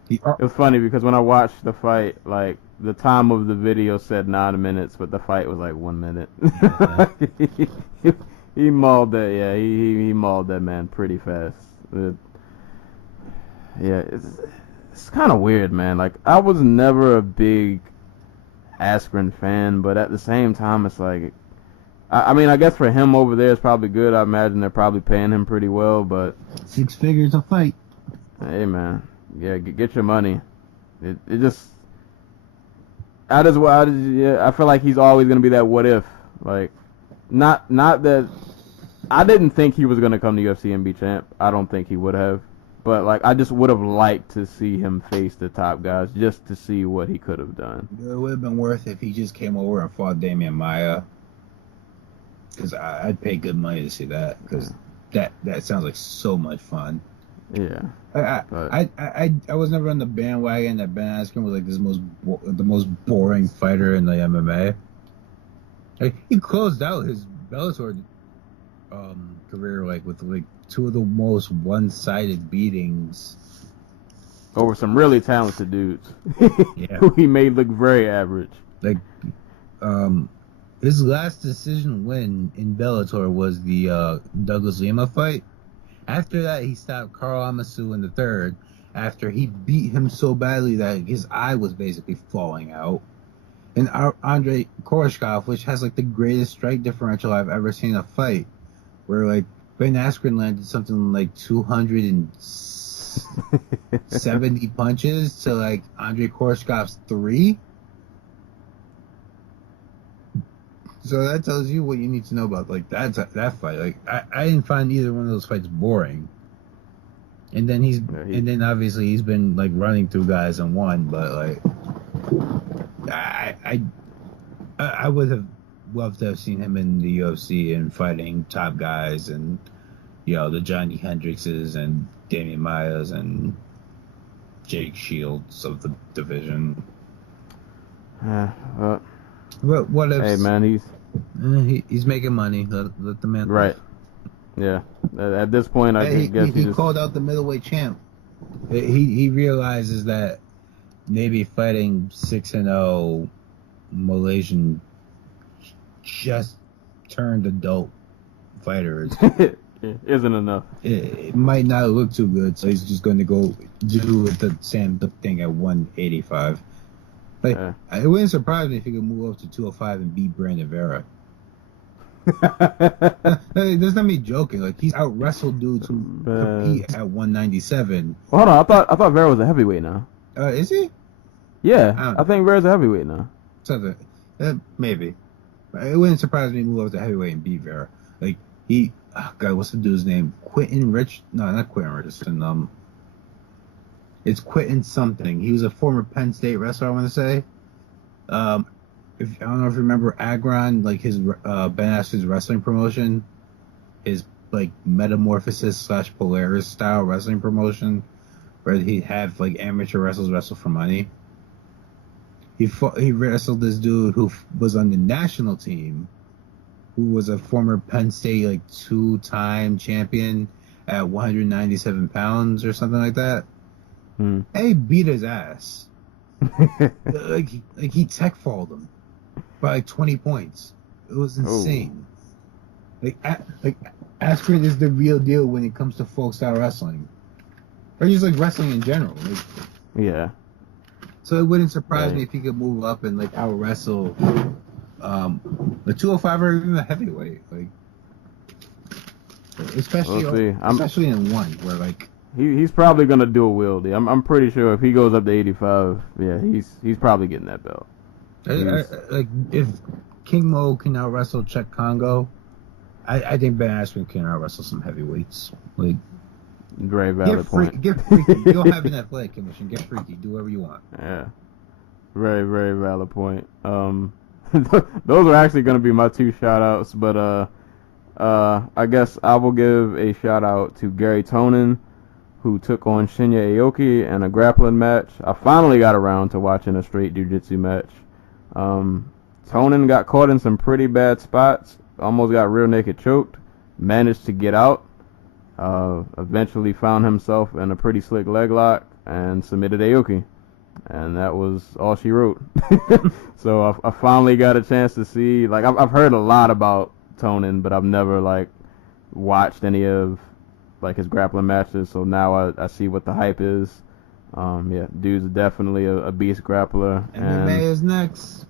it was funny because when I watched the fight, like the time of the video said 9 minutes, but the fight was like 1 minute. He mauled that. Yeah, he mauled that man pretty fast. It's kind of weird, man. Like I was never a big Askren fan, but at the same time, it's like, I mean, I guess for him over there, it's probably good. I imagine they're probably paying him pretty well, but 6 figures a fight. Hey, man, yeah, get your money. I feel like he's always gonna be that what if, like, not that. I didn't think he was gonna come to UFC and be champ. I don't think he would have. But, like, I just would have liked to see him face the top guys just to see what he could have done. It would have been worth if he just came over and fought Damian Maia. Because I'd pay good money to see that. Because that sounds like so much fun. Yeah. I was never on the bandwagon that Ben Askren was, like, the most boring fighter in the MMA. Like, he closed out his Bellator career, like, with, like, 2 of the most one-sided beatings over some really talented dudes. Yeah. Who he made look very average. Like, his last decision win in Bellator was the Douglas Lima fight. After that, he stopped Carl Amasu in the 3rd after he beat him so badly that his eye was basically falling out. And Andrei Koreshkov, which has, like, the greatest strike differential I've ever seen in a fight, where, like, Ben Askren landed something like 270 punches to, like, Andrei Koreshkov's 3. So that tells you what you need to know about, like, that fight. Like, I didn't find either one of those fights boring. And then then obviously he's been, like, running through guys and won, but, like, I would have loved to have seen him in the UFC and fighting top guys and, you know, the Johnny Hendrickses and Damian Maias and Jake Shields of the division. But what if? Hey, man, he's making money. Let the man. Right. Yeah. At this point, I guess he called out the middleweight champ. He realizes that maybe fighting 6-0 Malaysian just turned adult fighters isn't enough. It might not look too good, so he's just going to go do the same thing at 185. Like, it wouldn't surprise me if he could move up to 205 and beat Brandon Vera. That's not me joking. Like, he's out wrestled dudes who compete at 197. Well, hold on, I thought Vera was a heavyweight now. Is he? Yeah, I think Vera's a heavyweight now. Something. Maybe. It wouldn't surprise me to move up to heavyweight and beat Vera. Like, God, what's the dude's name? No, not Quentin Richardson. It's Quentin something. He was a former Penn State wrestler, I want to say. I don't know if you remember Agron, like his Ben Askren's wrestling promotion, his like Metamorphosis / Polaris style wrestling promotion, where he'd have like amateur wrestlers wrestle for money. He wrestled this dude who was on the national team, who was a former Penn State like 2-time champion at 197 pounds or something like that. And he beat his ass. like he tech falled him by like 20 points. It was insane. Like Askren is the real deal when it comes to folk style wrestling, or just like wrestling in general. Like, yeah. So it wouldn't surprise me if he could move up and like out wrestle the 205 or even the heavyweight. Like, especially in one where like. He's probably gonna do a wieldy. I'm pretty sure if he goes up to 85, yeah, he's probably getting that belt. Like if King Mo can out wrestle Czech Congo. I think Ben Askren can out wrestle some heavyweights. Like, Very valid point. Get freaky. You don't have an athletic condition. Get freaky. Do whatever you want. Yeah. Very, very valid point. Those are actually going to be my 2 shout-outs, but I guess I will give a shout-out to Gary Tonin, who took on Shinya Aoki in a grappling match. I finally got around to watching a straight jiu-jitsu match. Tonin got caught in some pretty bad spots, almost got rear naked choked, managed to get out, eventually found himself in a pretty slick leg lock, and submitted Aoki. And that was all she wrote. So I finally got a chance to see, like, I've heard a lot about Tonin, but I've never, like, watched any of, like, his grappling matches, so now I see what the hype is. Yeah, dude's definitely a beast grappler. MMA is next.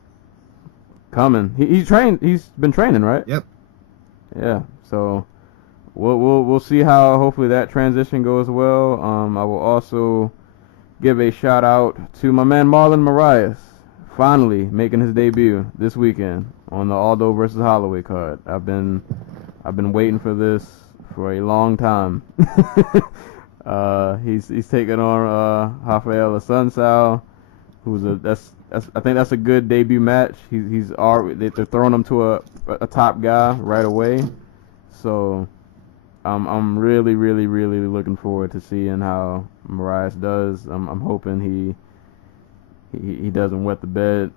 Coming. He's been training, right? Yep. Yeah, so we'll see how hopefully that transition goes well. I will also give a shout out to my man Marlon Moraes, finally making his debut this weekend on the Aldo versus Holloway card. I've been waiting for this for a long time. He's taking on Rafael Assunção, I think that's a good debut match. They're throwing him to a top guy right away, so I'm really, really, really looking forward to seeing how Moraes does. I'm hoping he doesn't wet the bed.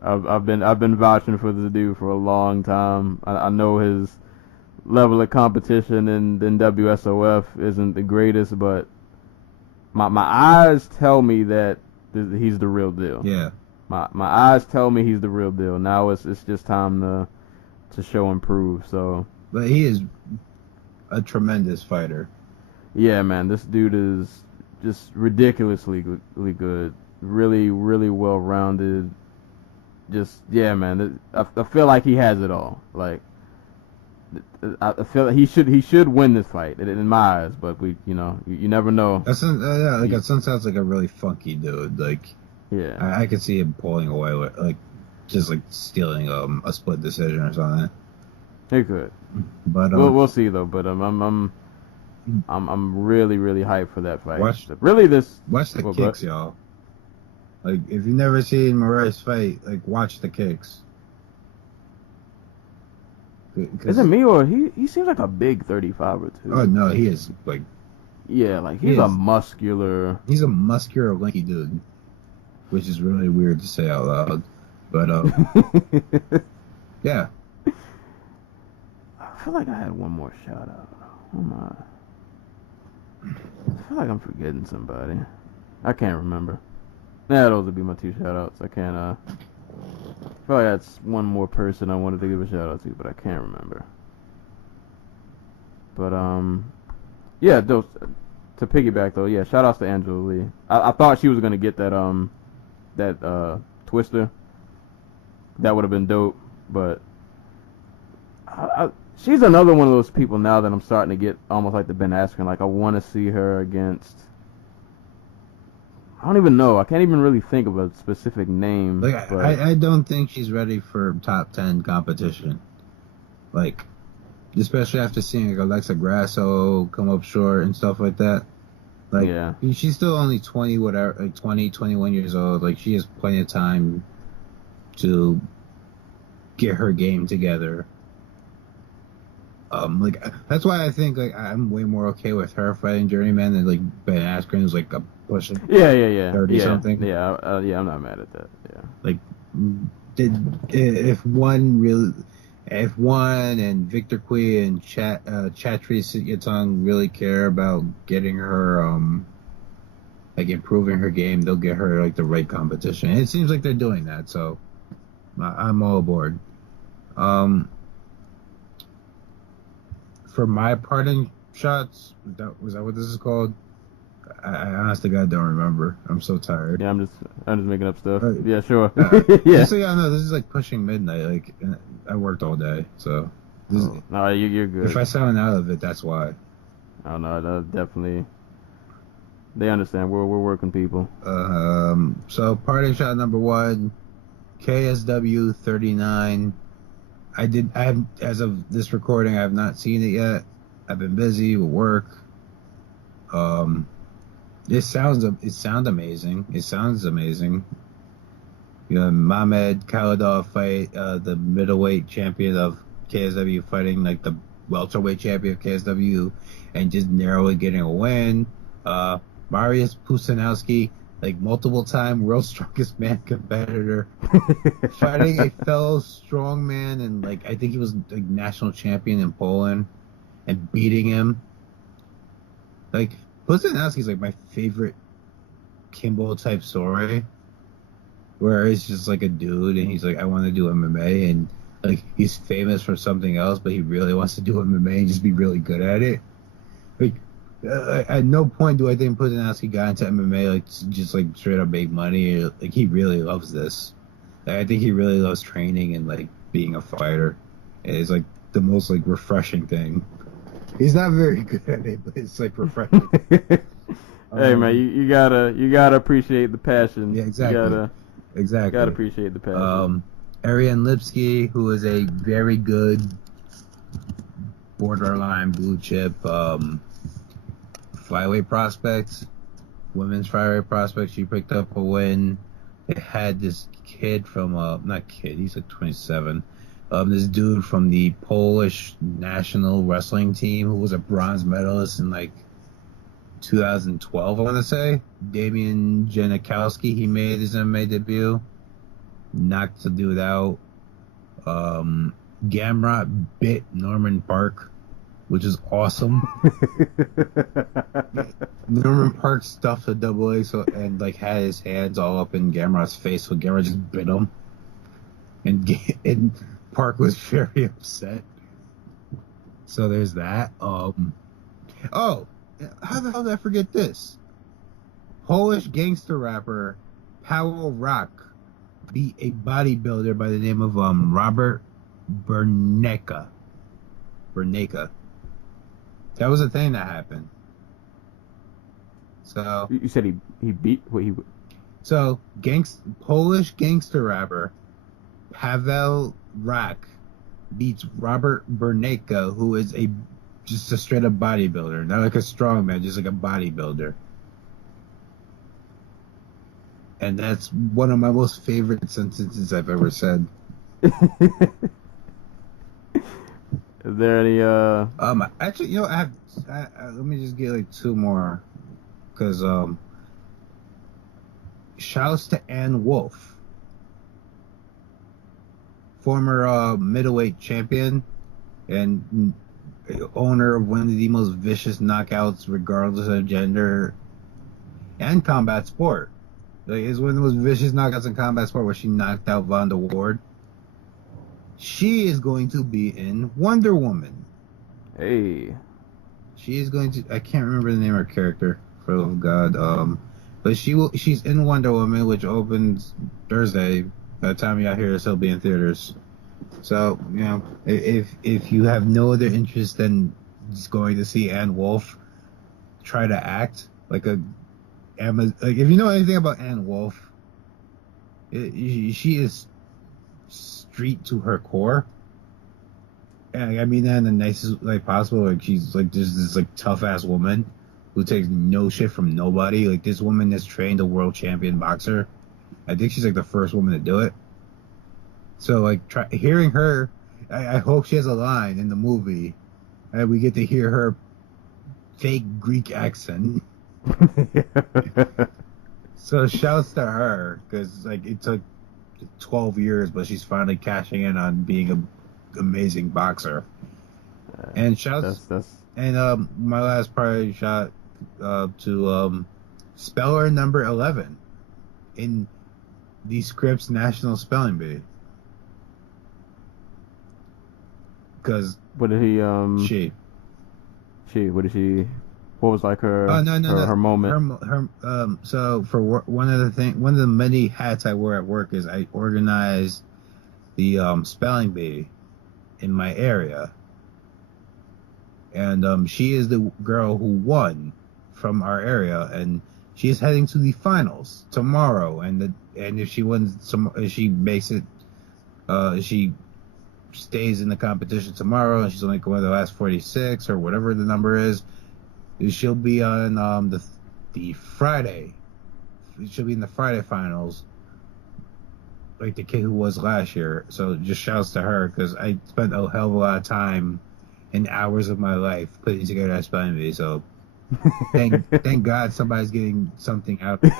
I've been vouching for this dude for a long time. I know his level of competition in WSOF isn't the greatest, but my eyes tell me that he's the real deal. Yeah. My eyes tell me he's the real deal. Now it's just time to show and prove. So. But he is a tremendous fighter. Yeah, man, this dude is just ridiculously good. Really, really well rounded. Just, yeah, man. I feel like he has it all. Like, I feel like he should win this fight in my eyes, but you never know. That sounds like a really funky dude. Like, yeah, I could see him pulling away with, like, just like stealing a split decision or something. He could, but we'll see though. But I'm really, really hyped for that fight. Watch the kicks, y'all. Like, if you've never seen Moraes fight, like, watch the kicks. Is it me or he seems like a big 35er too? Oh no, he is like. Yeah, like he's a muscular. He's a muscular, lanky dude, which is really weird to say out loud, but yeah. I feel like I had one more shout out. Oh my. I feel like I'm forgetting somebody. I can't remember. Yeah, those would be my 2 shout outs. I can't I feel like that's one more person I wanted to give a shout out to, but I can't remember. But yeah, those, to piggyback though, yeah, shout outs to Angela Lee. I thought she was gonna get that twister. That would have been dope, but she's another one of those people now that I'm starting to get almost like the Ben Askren. Like, I want to see her against. I don't even know. I can't even really think of a specific name. Like, but I don't think she's ready for top 10 competition. Like, especially after seeing like Alexa Grasso come up short and stuff like that. Like, yeah. She's still only 20, whatever, like 20, 21 years old. Like, she has plenty of time to get her game together. Like, that's why I think, like, I'm way more okay with her fighting Journeyman than, like, Ben Askren, who's, like, a pushing 30 something. Yeah, I'm not mad at that. Yeah. Like, if one and Victor Cui and Chatri Sityatung really care about getting her, like, improving her game, they'll get her, like, the right competition. And it seems like they're doing that, so I'm all aboard. For my parting shots, was that what this is called? I honestly God don't remember. I'm so tired. Yeah, I'm just making up stuff. Yeah, sure. Yeah. Just so y'all know, this is like pushing midnight. Like, I worked all day, so. No, you're good. If I sound out of it, that's why. Oh no, definitely. They understand. We're working people. So parting shot number 1, KSW 39. As of this recording, I have not seen it yet. I've been busy with work. It sounds amazing. It sounds amazing. You know, Mamed Khalidov fight the middleweight champion of KSW fighting like the welterweight champion of KSW and just narrowly getting a win. Mariusz Pusanowski, like multiple time world's strongest man competitor, fighting a fellow strongman, and like I think he was like national champion in Poland and beating him. Like Pusanowski's like my favorite Kimbo type story, where it's just like a dude and he's like, I want to do MMA, and like he's famous for something else, but he really wants to do MMA and just be really good at it. Like at no point do I think Pusanowski got into MMA like just like straight up make money. Like he really loves this. Like, I think he really loves training and like being a fighter. And it's like the most like refreshing thing. He's not very good at it, but it's like refreshing. Hey man, you gotta appreciate the passion. Yeah, exactly. Exactly. Gotta appreciate the passion. Ariane Lipsky, who is a very good borderline blue chip flyweight prospect, women's flyweight prospect. She picked up a win. It had this kid from not kid, he's like 27. This dude from the Polish national wrestling team who was a bronze medalist in like 2012, I want to say. Damian Janikowski, he made his MMA debut. Knocked the dude out. Gamrot bit Norman Park, which is awesome. Norman Park stuffed a double A and like had his hands all up in Gamrot's face, so Gamrot just bit him. And Park was very upset. So there's that. Oh, how the hell did I forget this? Polish gangster rapper Paweł Rock beat a bodybuilder by the name of Robert Berneka. That was a thing that happened. So You said he beat what he. So Polish gangster rapper Paweł Rock beats Robert Berneka, who is just a straight up bodybuilder, not like a strongman, just like a bodybuilder. And that's one of my most favorite sentences I've ever said. Is there any Actually, you know, I let me just get like two more, because shouts to Ann Wolf, former middleweight champion and owner of one of the most vicious knockouts, regardless of gender and combat sport. Like, it's one of the most vicious knockouts in combat sport, where she knocked out Vonda Ward. She is going to be in Wonder Woman. Hey. She is going to. I can't remember the name of her character, for the love of God. But she's in Wonder Woman, which opens Thursday. By the time y'all hear this, it'll be in theaters. So, you know, if you have no other interest than just going to see Ann Wolf try to act like a like, if you know anything about Ann Wolf, she is street to her core. And I mean that in the nicest way possible. Like, she's like just this like tough ass woman who takes no shit from nobody. Like, this woman that's trained a world champion boxer. I think she's like the first woman to do it. So like hearing her, I hope she has a line in the movie, and we get to hear her fake Greek accent. So shouts to her, because like it took 12 years, but she's finally cashing in on being an amazing boxer. And shouts and my last priority shot to speller number 11 in the Scripps National Spelling Bee. Because what did he what did she? What was like her her moment? So for one of the many hats I wear at work is I organize the spelling bee in my area, and she is the girl who won from our area, and she is heading to the finals tomorrow, and and if she wins if she makes it, she stays in the competition tomorrow, and she's only going to the last 46 or whatever the number is, she'll be on the Friday. She'll be in the Friday finals, like the kid who was last year. So just shouts to her, because I spent a hell of a lot of time and hours of my life putting together that spelling bee. So thank God somebody's getting something out of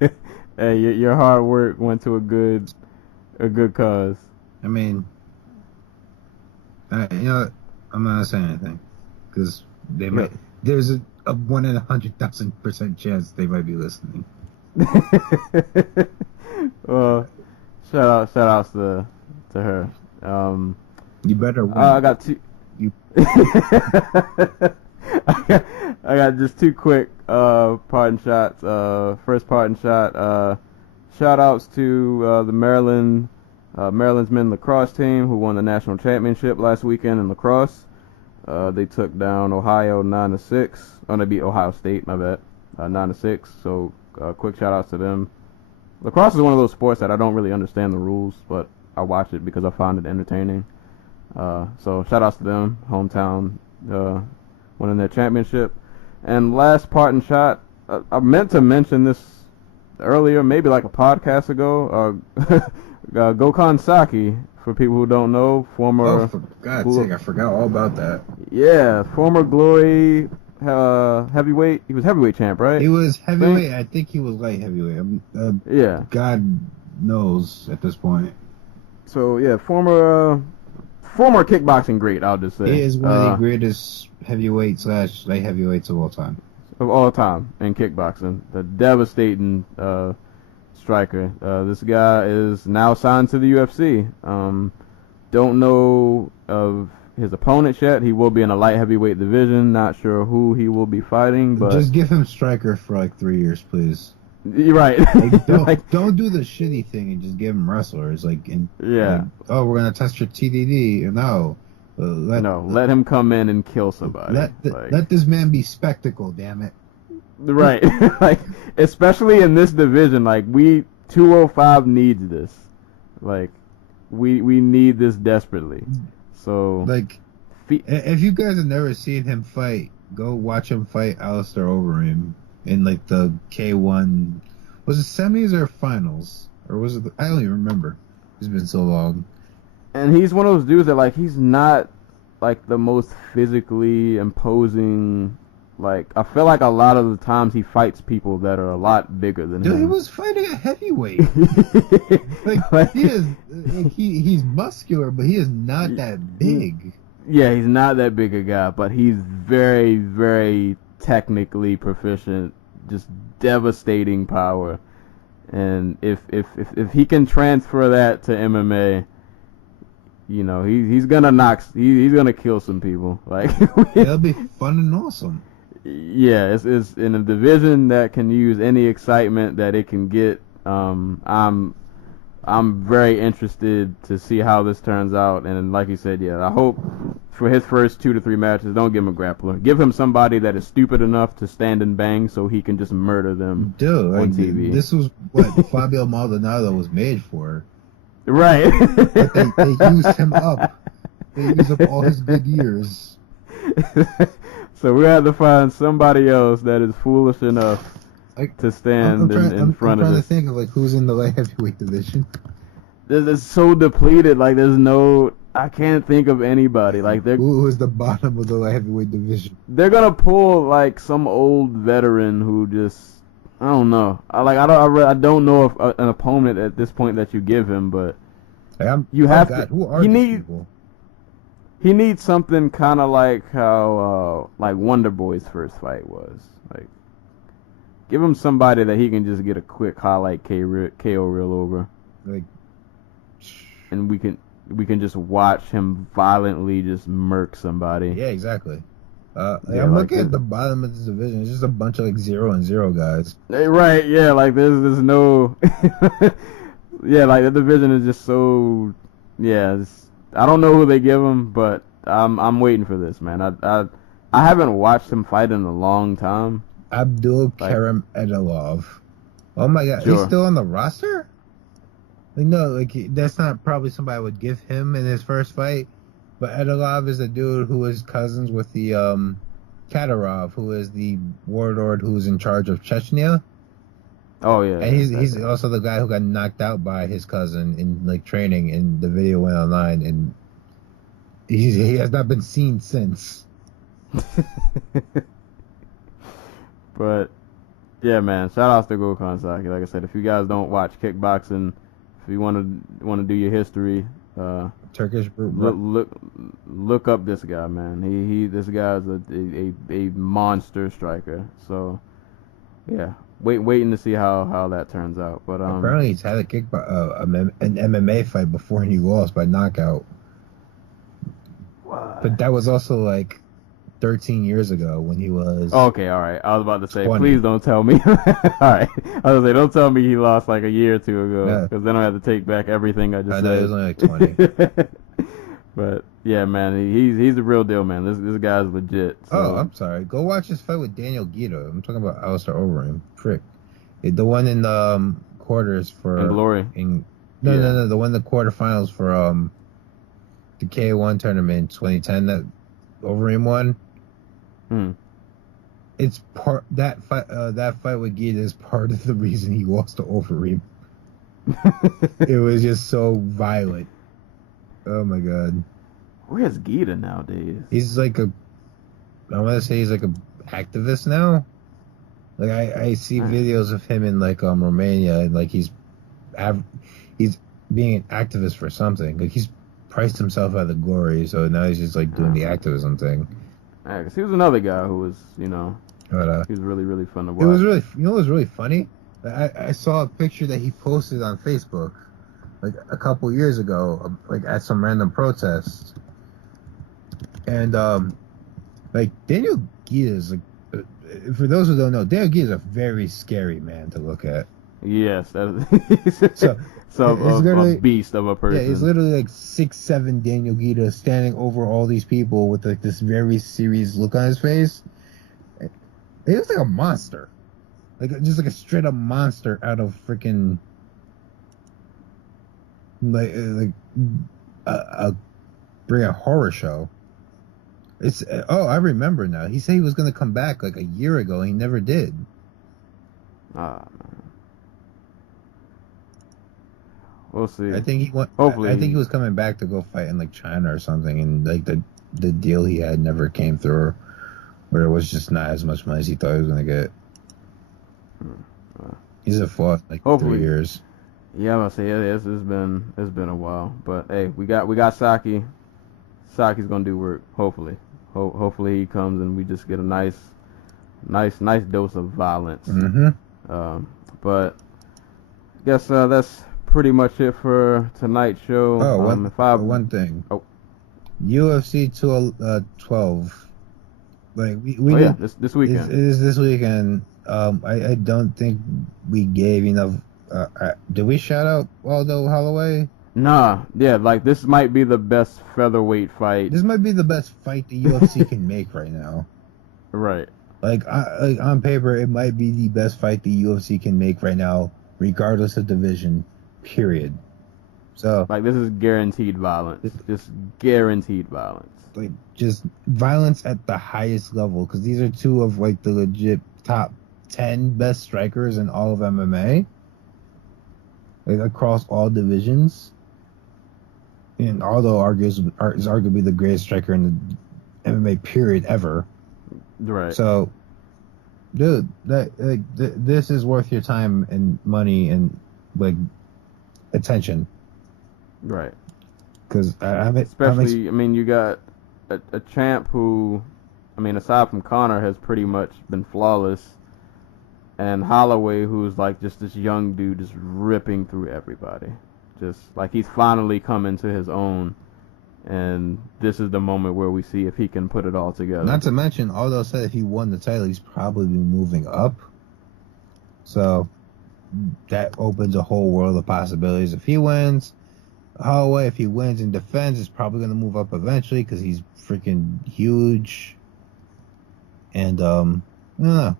it. Hey, your hard work went to a good cause. I mean, you know what? I'm not saying anything, because they might. There's a 1 in 100,000% chance they might be listening. Well, shout outs to her. You better win. I got two. I got just two quick parting shots. First parting shot. Shout outs to the Maryland's men's lacrosse team, who won the national championship last weekend in lacrosse. They took down Ohio 9-6. Oh, they beat Ohio State, my bad, 9-6. So quick shout outs to them. Lacrosse is one of those sports that I don't really understand the rules, but I watch it because I find it entertaining. So shout outs to them, hometown, winning their championship. And last parting shot, I meant to mention this earlier, maybe like a podcast ago. Gokhan Saki, for people who don't know, former. Oh, for God's sake, I forgot all about that. Yeah, former Glory heavyweight. He was heavyweight champ, right? He was heavyweight. I think he was light heavyweight. Yeah. God knows at this point. So yeah, former kickboxing great, I'll just say. He is one of the greatest heavyweight / light heavyweights of all time. Of all time in kickboxing. The devastating striker. This guy is now signed to the UFC. Don't know of his opponents yet. He will be in a light heavyweight division. Not sure who he will be fighting, but just give him striker for like 3 years, please. You're right. Don't do the shitty thing and just give him wrestlers. We're gonna test your TDD. No, let him come in and kill somebody. Let this man be spectacle. Damn it. Right. Like, especially in this division, like 205 needs this. Like, we need this desperately. So if you guys have never seen him fight, go watch him fight Alistair Overeem in like the K1. Was it semis or finals? Or was it I don't even remember. It's been so long. And he's one of those dudes that, like, he's not like the most physically imposing. Like, I feel like a lot of the times he fights people that are a lot bigger than him. Dude, he was fighting a heavyweight. He's muscular, but he is not that big. Yeah, he's not that big a guy, but he's very, very technically proficient. Just devastating power. And if he can transfer that to MMA, you know, he's gonna he's gonna kill some people. Like, it'll be fun and awesome. Yeah, it's in a division that can use any excitement that it can get. I'm very interested to see how this turns out, and like you said, yeah, I hope for his first 2 to 3 matches, don't give him a grappler. Give him somebody that is stupid enough to stand and bang, so he can just murder them on TV. This was what Fabio Maldonado was made for. Right. But they used him up. They used up all his good years. So we have to find somebody else that is foolish enough to stand in front of us. I'm trying to think of like who's in the light heavyweight division. It's so depleted. Like, there's no. I can't think of anybody. Like, who is the bottom of the light heavyweight division? They're gonna pull like some old veteran who just. I don't know. I don't know if an opponent at this point that you give him, but you have to. Who are these people? He needs something kind of like how like Wonder Boy's first fight was. Like, give him somebody that he can just get a quick highlight KO reel over. Like, and we can just watch him violently just murk somebody. Yeah, exactly. I'm looking at the bottom of this division. It's just a bunch of like 0-0 guys. Right? Yeah, like there's no. Yeah, like the division is just so. Yeah. I don't know who they give him, but I'm waiting for this, man. I haven't watched him fight in a long time. Abdul Karim Edilov. Oh my God, sure. He's still on the roster? Like, no, like that's not probably somebody I would give him in his first fight. But Edilov is a dude who is cousins with the Kadyrov, who is the warlord who's in charge of Chechnya. Oh yeah. And he's also the guy who got knocked out by his cousin in like training, and the video went online, and he has not been seen since. But yeah, man, shout out to Gokhan Saki. Like I said, if you guys don't watch kickboxing, if you want to do your history, Turkish look up this guy, man. This guy's a monster striker. So yeah, waiting to see how that turns out. But apparently he's had an MMA fight before and he lost by knockout. What? But that was also like 13 years ago when he was. Okay, all right. I was about to say, 20. please don't tell me. All right, I was gonna say, don't tell me he lost like a year or two ago, because then I have to take back everything I just said. I know he was only like 20. But yeah, man, he's the real deal, man. This guy's legit. So. Oh, I'm sorry. Go watch his fight with Daniel Guido. I'm talking about Alistair Overeem. Frick, the one in the quarters for In Glory. No, the one in the quarterfinals for the K1 tournament in 2010 that Overeem won. It's part that fight with Guida is part of the reason he lost to Overeem. It was just so violent. Oh my god. Where's Guida nowadays? He's like I want to say he's like a activist now. Like I see videos of him in like Romania, and like he's being an activist for something. Like he's priced himself out of glory, so now he's just like doing the activism thing. Yeah, 'cause he was another guy who was, he was really, really fun to watch. It was really, what was really funny? I saw a picture that he posted on Facebook, like a couple years ago, like at some random protest, and like Daniel Guida is like, for those who don't know, Daniel Guida is a very scary man to look at. Yes, a beast of a person. Yeah, he's literally like 6'7" Daniel Guida standing over all these people with like this very serious look on his face. He looks like a monster, like just like a straight up monster out of freaking like bring a horror show. It's I remember now. He said he was gonna come back like a year ago, and he never did. Ah, man. We'll see. I think he went. Hopefully, I think he was coming back to go fight in like China or something, and like the deal he had never came through, where it was just not as much money as he thought he was gonna get. He's fought like 3 years. Yeah, I'm gonna say it's been a while, but hey, we got Saki. Saki's gonna do work. Hopefully, hopefully he comes and we just get a nice dose of violence. Mm-hmm. But I guess that's pretty much it for tonight's show. One thing. Oh. UFC 212. Like this weekend. It is this weekend. I don't think we gave enough. Did we shout out Waldo Holloway? Nah, yeah, like this might be the best featherweight fight. This might be the best fight the UFC can make right now. Right. Like on paper, it might be the best fight the UFC can make right now, regardless of division. Period. So like this is guaranteed violence. Just guaranteed violence. Like just violence at the highest level, because these are two of like the legit top 10 best strikers in all of MMA. Like across all divisions. And although is arguably the greatest striker in the MMA period ever. Right. So, dude, this is worth your time and money and like attention. Right. Because especially, I mean, you got a champ who, I mean, aside from Conor, has pretty much been flawless, and Holloway, who's like just this young dude, just ripping through everybody, just like he's finally come into his own, and this is the moment where we see if he can put it all together. Not to mention, although said if he won the title, he's probably moving up, so that opens a whole world of possibilities. If he wins, Holloway, if he wins and defends, is probably going to move up eventually because he's freaking huge. And I don't know.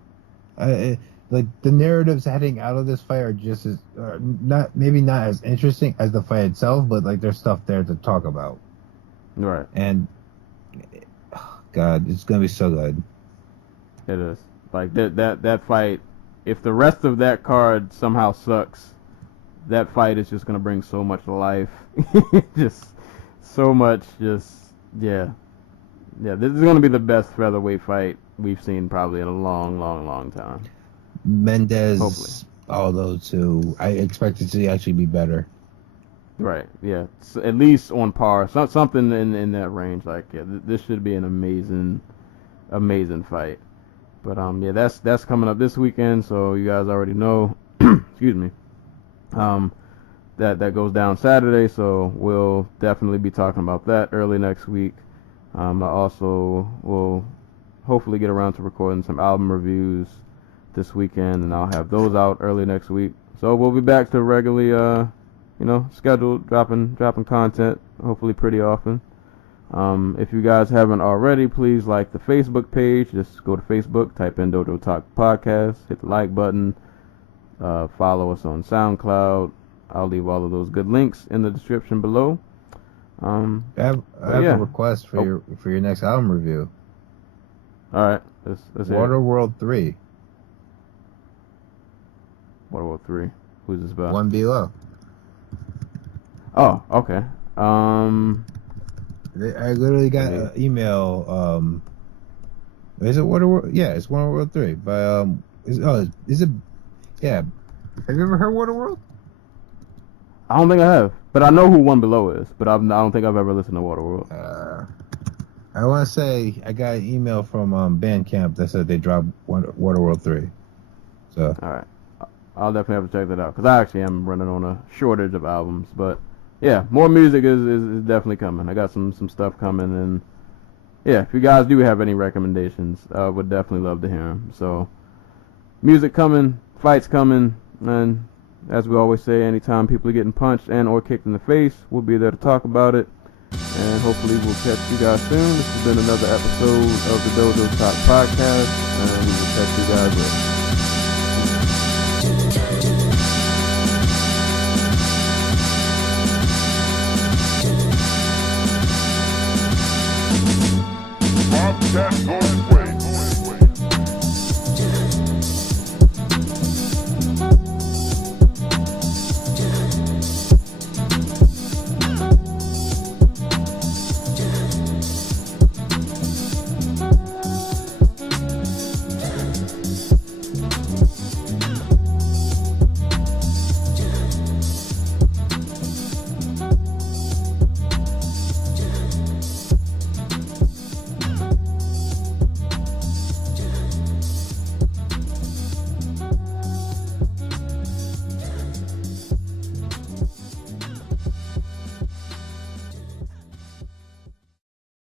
like the narratives heading out of this fight are just as not as interesting as the fight itself, but like there's stuff there to talk about. Right. And God, it's gonna be so good. It is. Like that fight. If the rest of that card somehow sucks, that fight is just gonna bring so much life. Just so much. Just yeah. This is gonna be the best featherweight fight we've seen probably in a long time. Mendez, Hopefully. although too, I expect it to actually be better. Right. Yeah. So at least on par. Something in that range. Like this should be an amazing fight. But yeah, that's coming up this weekend, so you guys already know. Excuse me. That goes down Saturday, so we'll definitely be talking about that early next week. I also will hopefully get around to recording some album reviews this weekend, and I'll have those out early next week. So we'll be back to regularly, scheduled dropping content, hopefully pretty often. If you guys haven't already, please like the Facebook page. Just go to Facebook, type in Dojo Talk Podcast, hit the like button, follow us on SoundCloud. I'll leave all of those good links in the description below. I have a request for your next album review. All right, let's hear it. Waterworld 3. Waterworld 3. Who's this about? One Below. Oh, okay. I literally got an email. Is it Waterworld? Yeah, it's Waterworld 3. By is it? Yeah. Have you ever heard Waterworld? I don't think I have, but I know who One Below is. But I don't think I've ever listened to Waterworld. I want to say I got an email from Bandcamp that said they dropped Waterworld 3. So. All right, I'll definitely have to check that out because I actually am running on a shortage of albums, but. Yeah, more music is definitely coming. I got some stuff coming, and yeah, if you guys do have any recommendations, I would definitely love to hear them. So, music coming, fights coming, and as we always say, anytime people are getting punched and or kicked in the face, we'll be there to talk about it. And hopefully we'll catch you guys soon. This has been another episode of the Dojo Talk Podcast, and we will catch you guys later.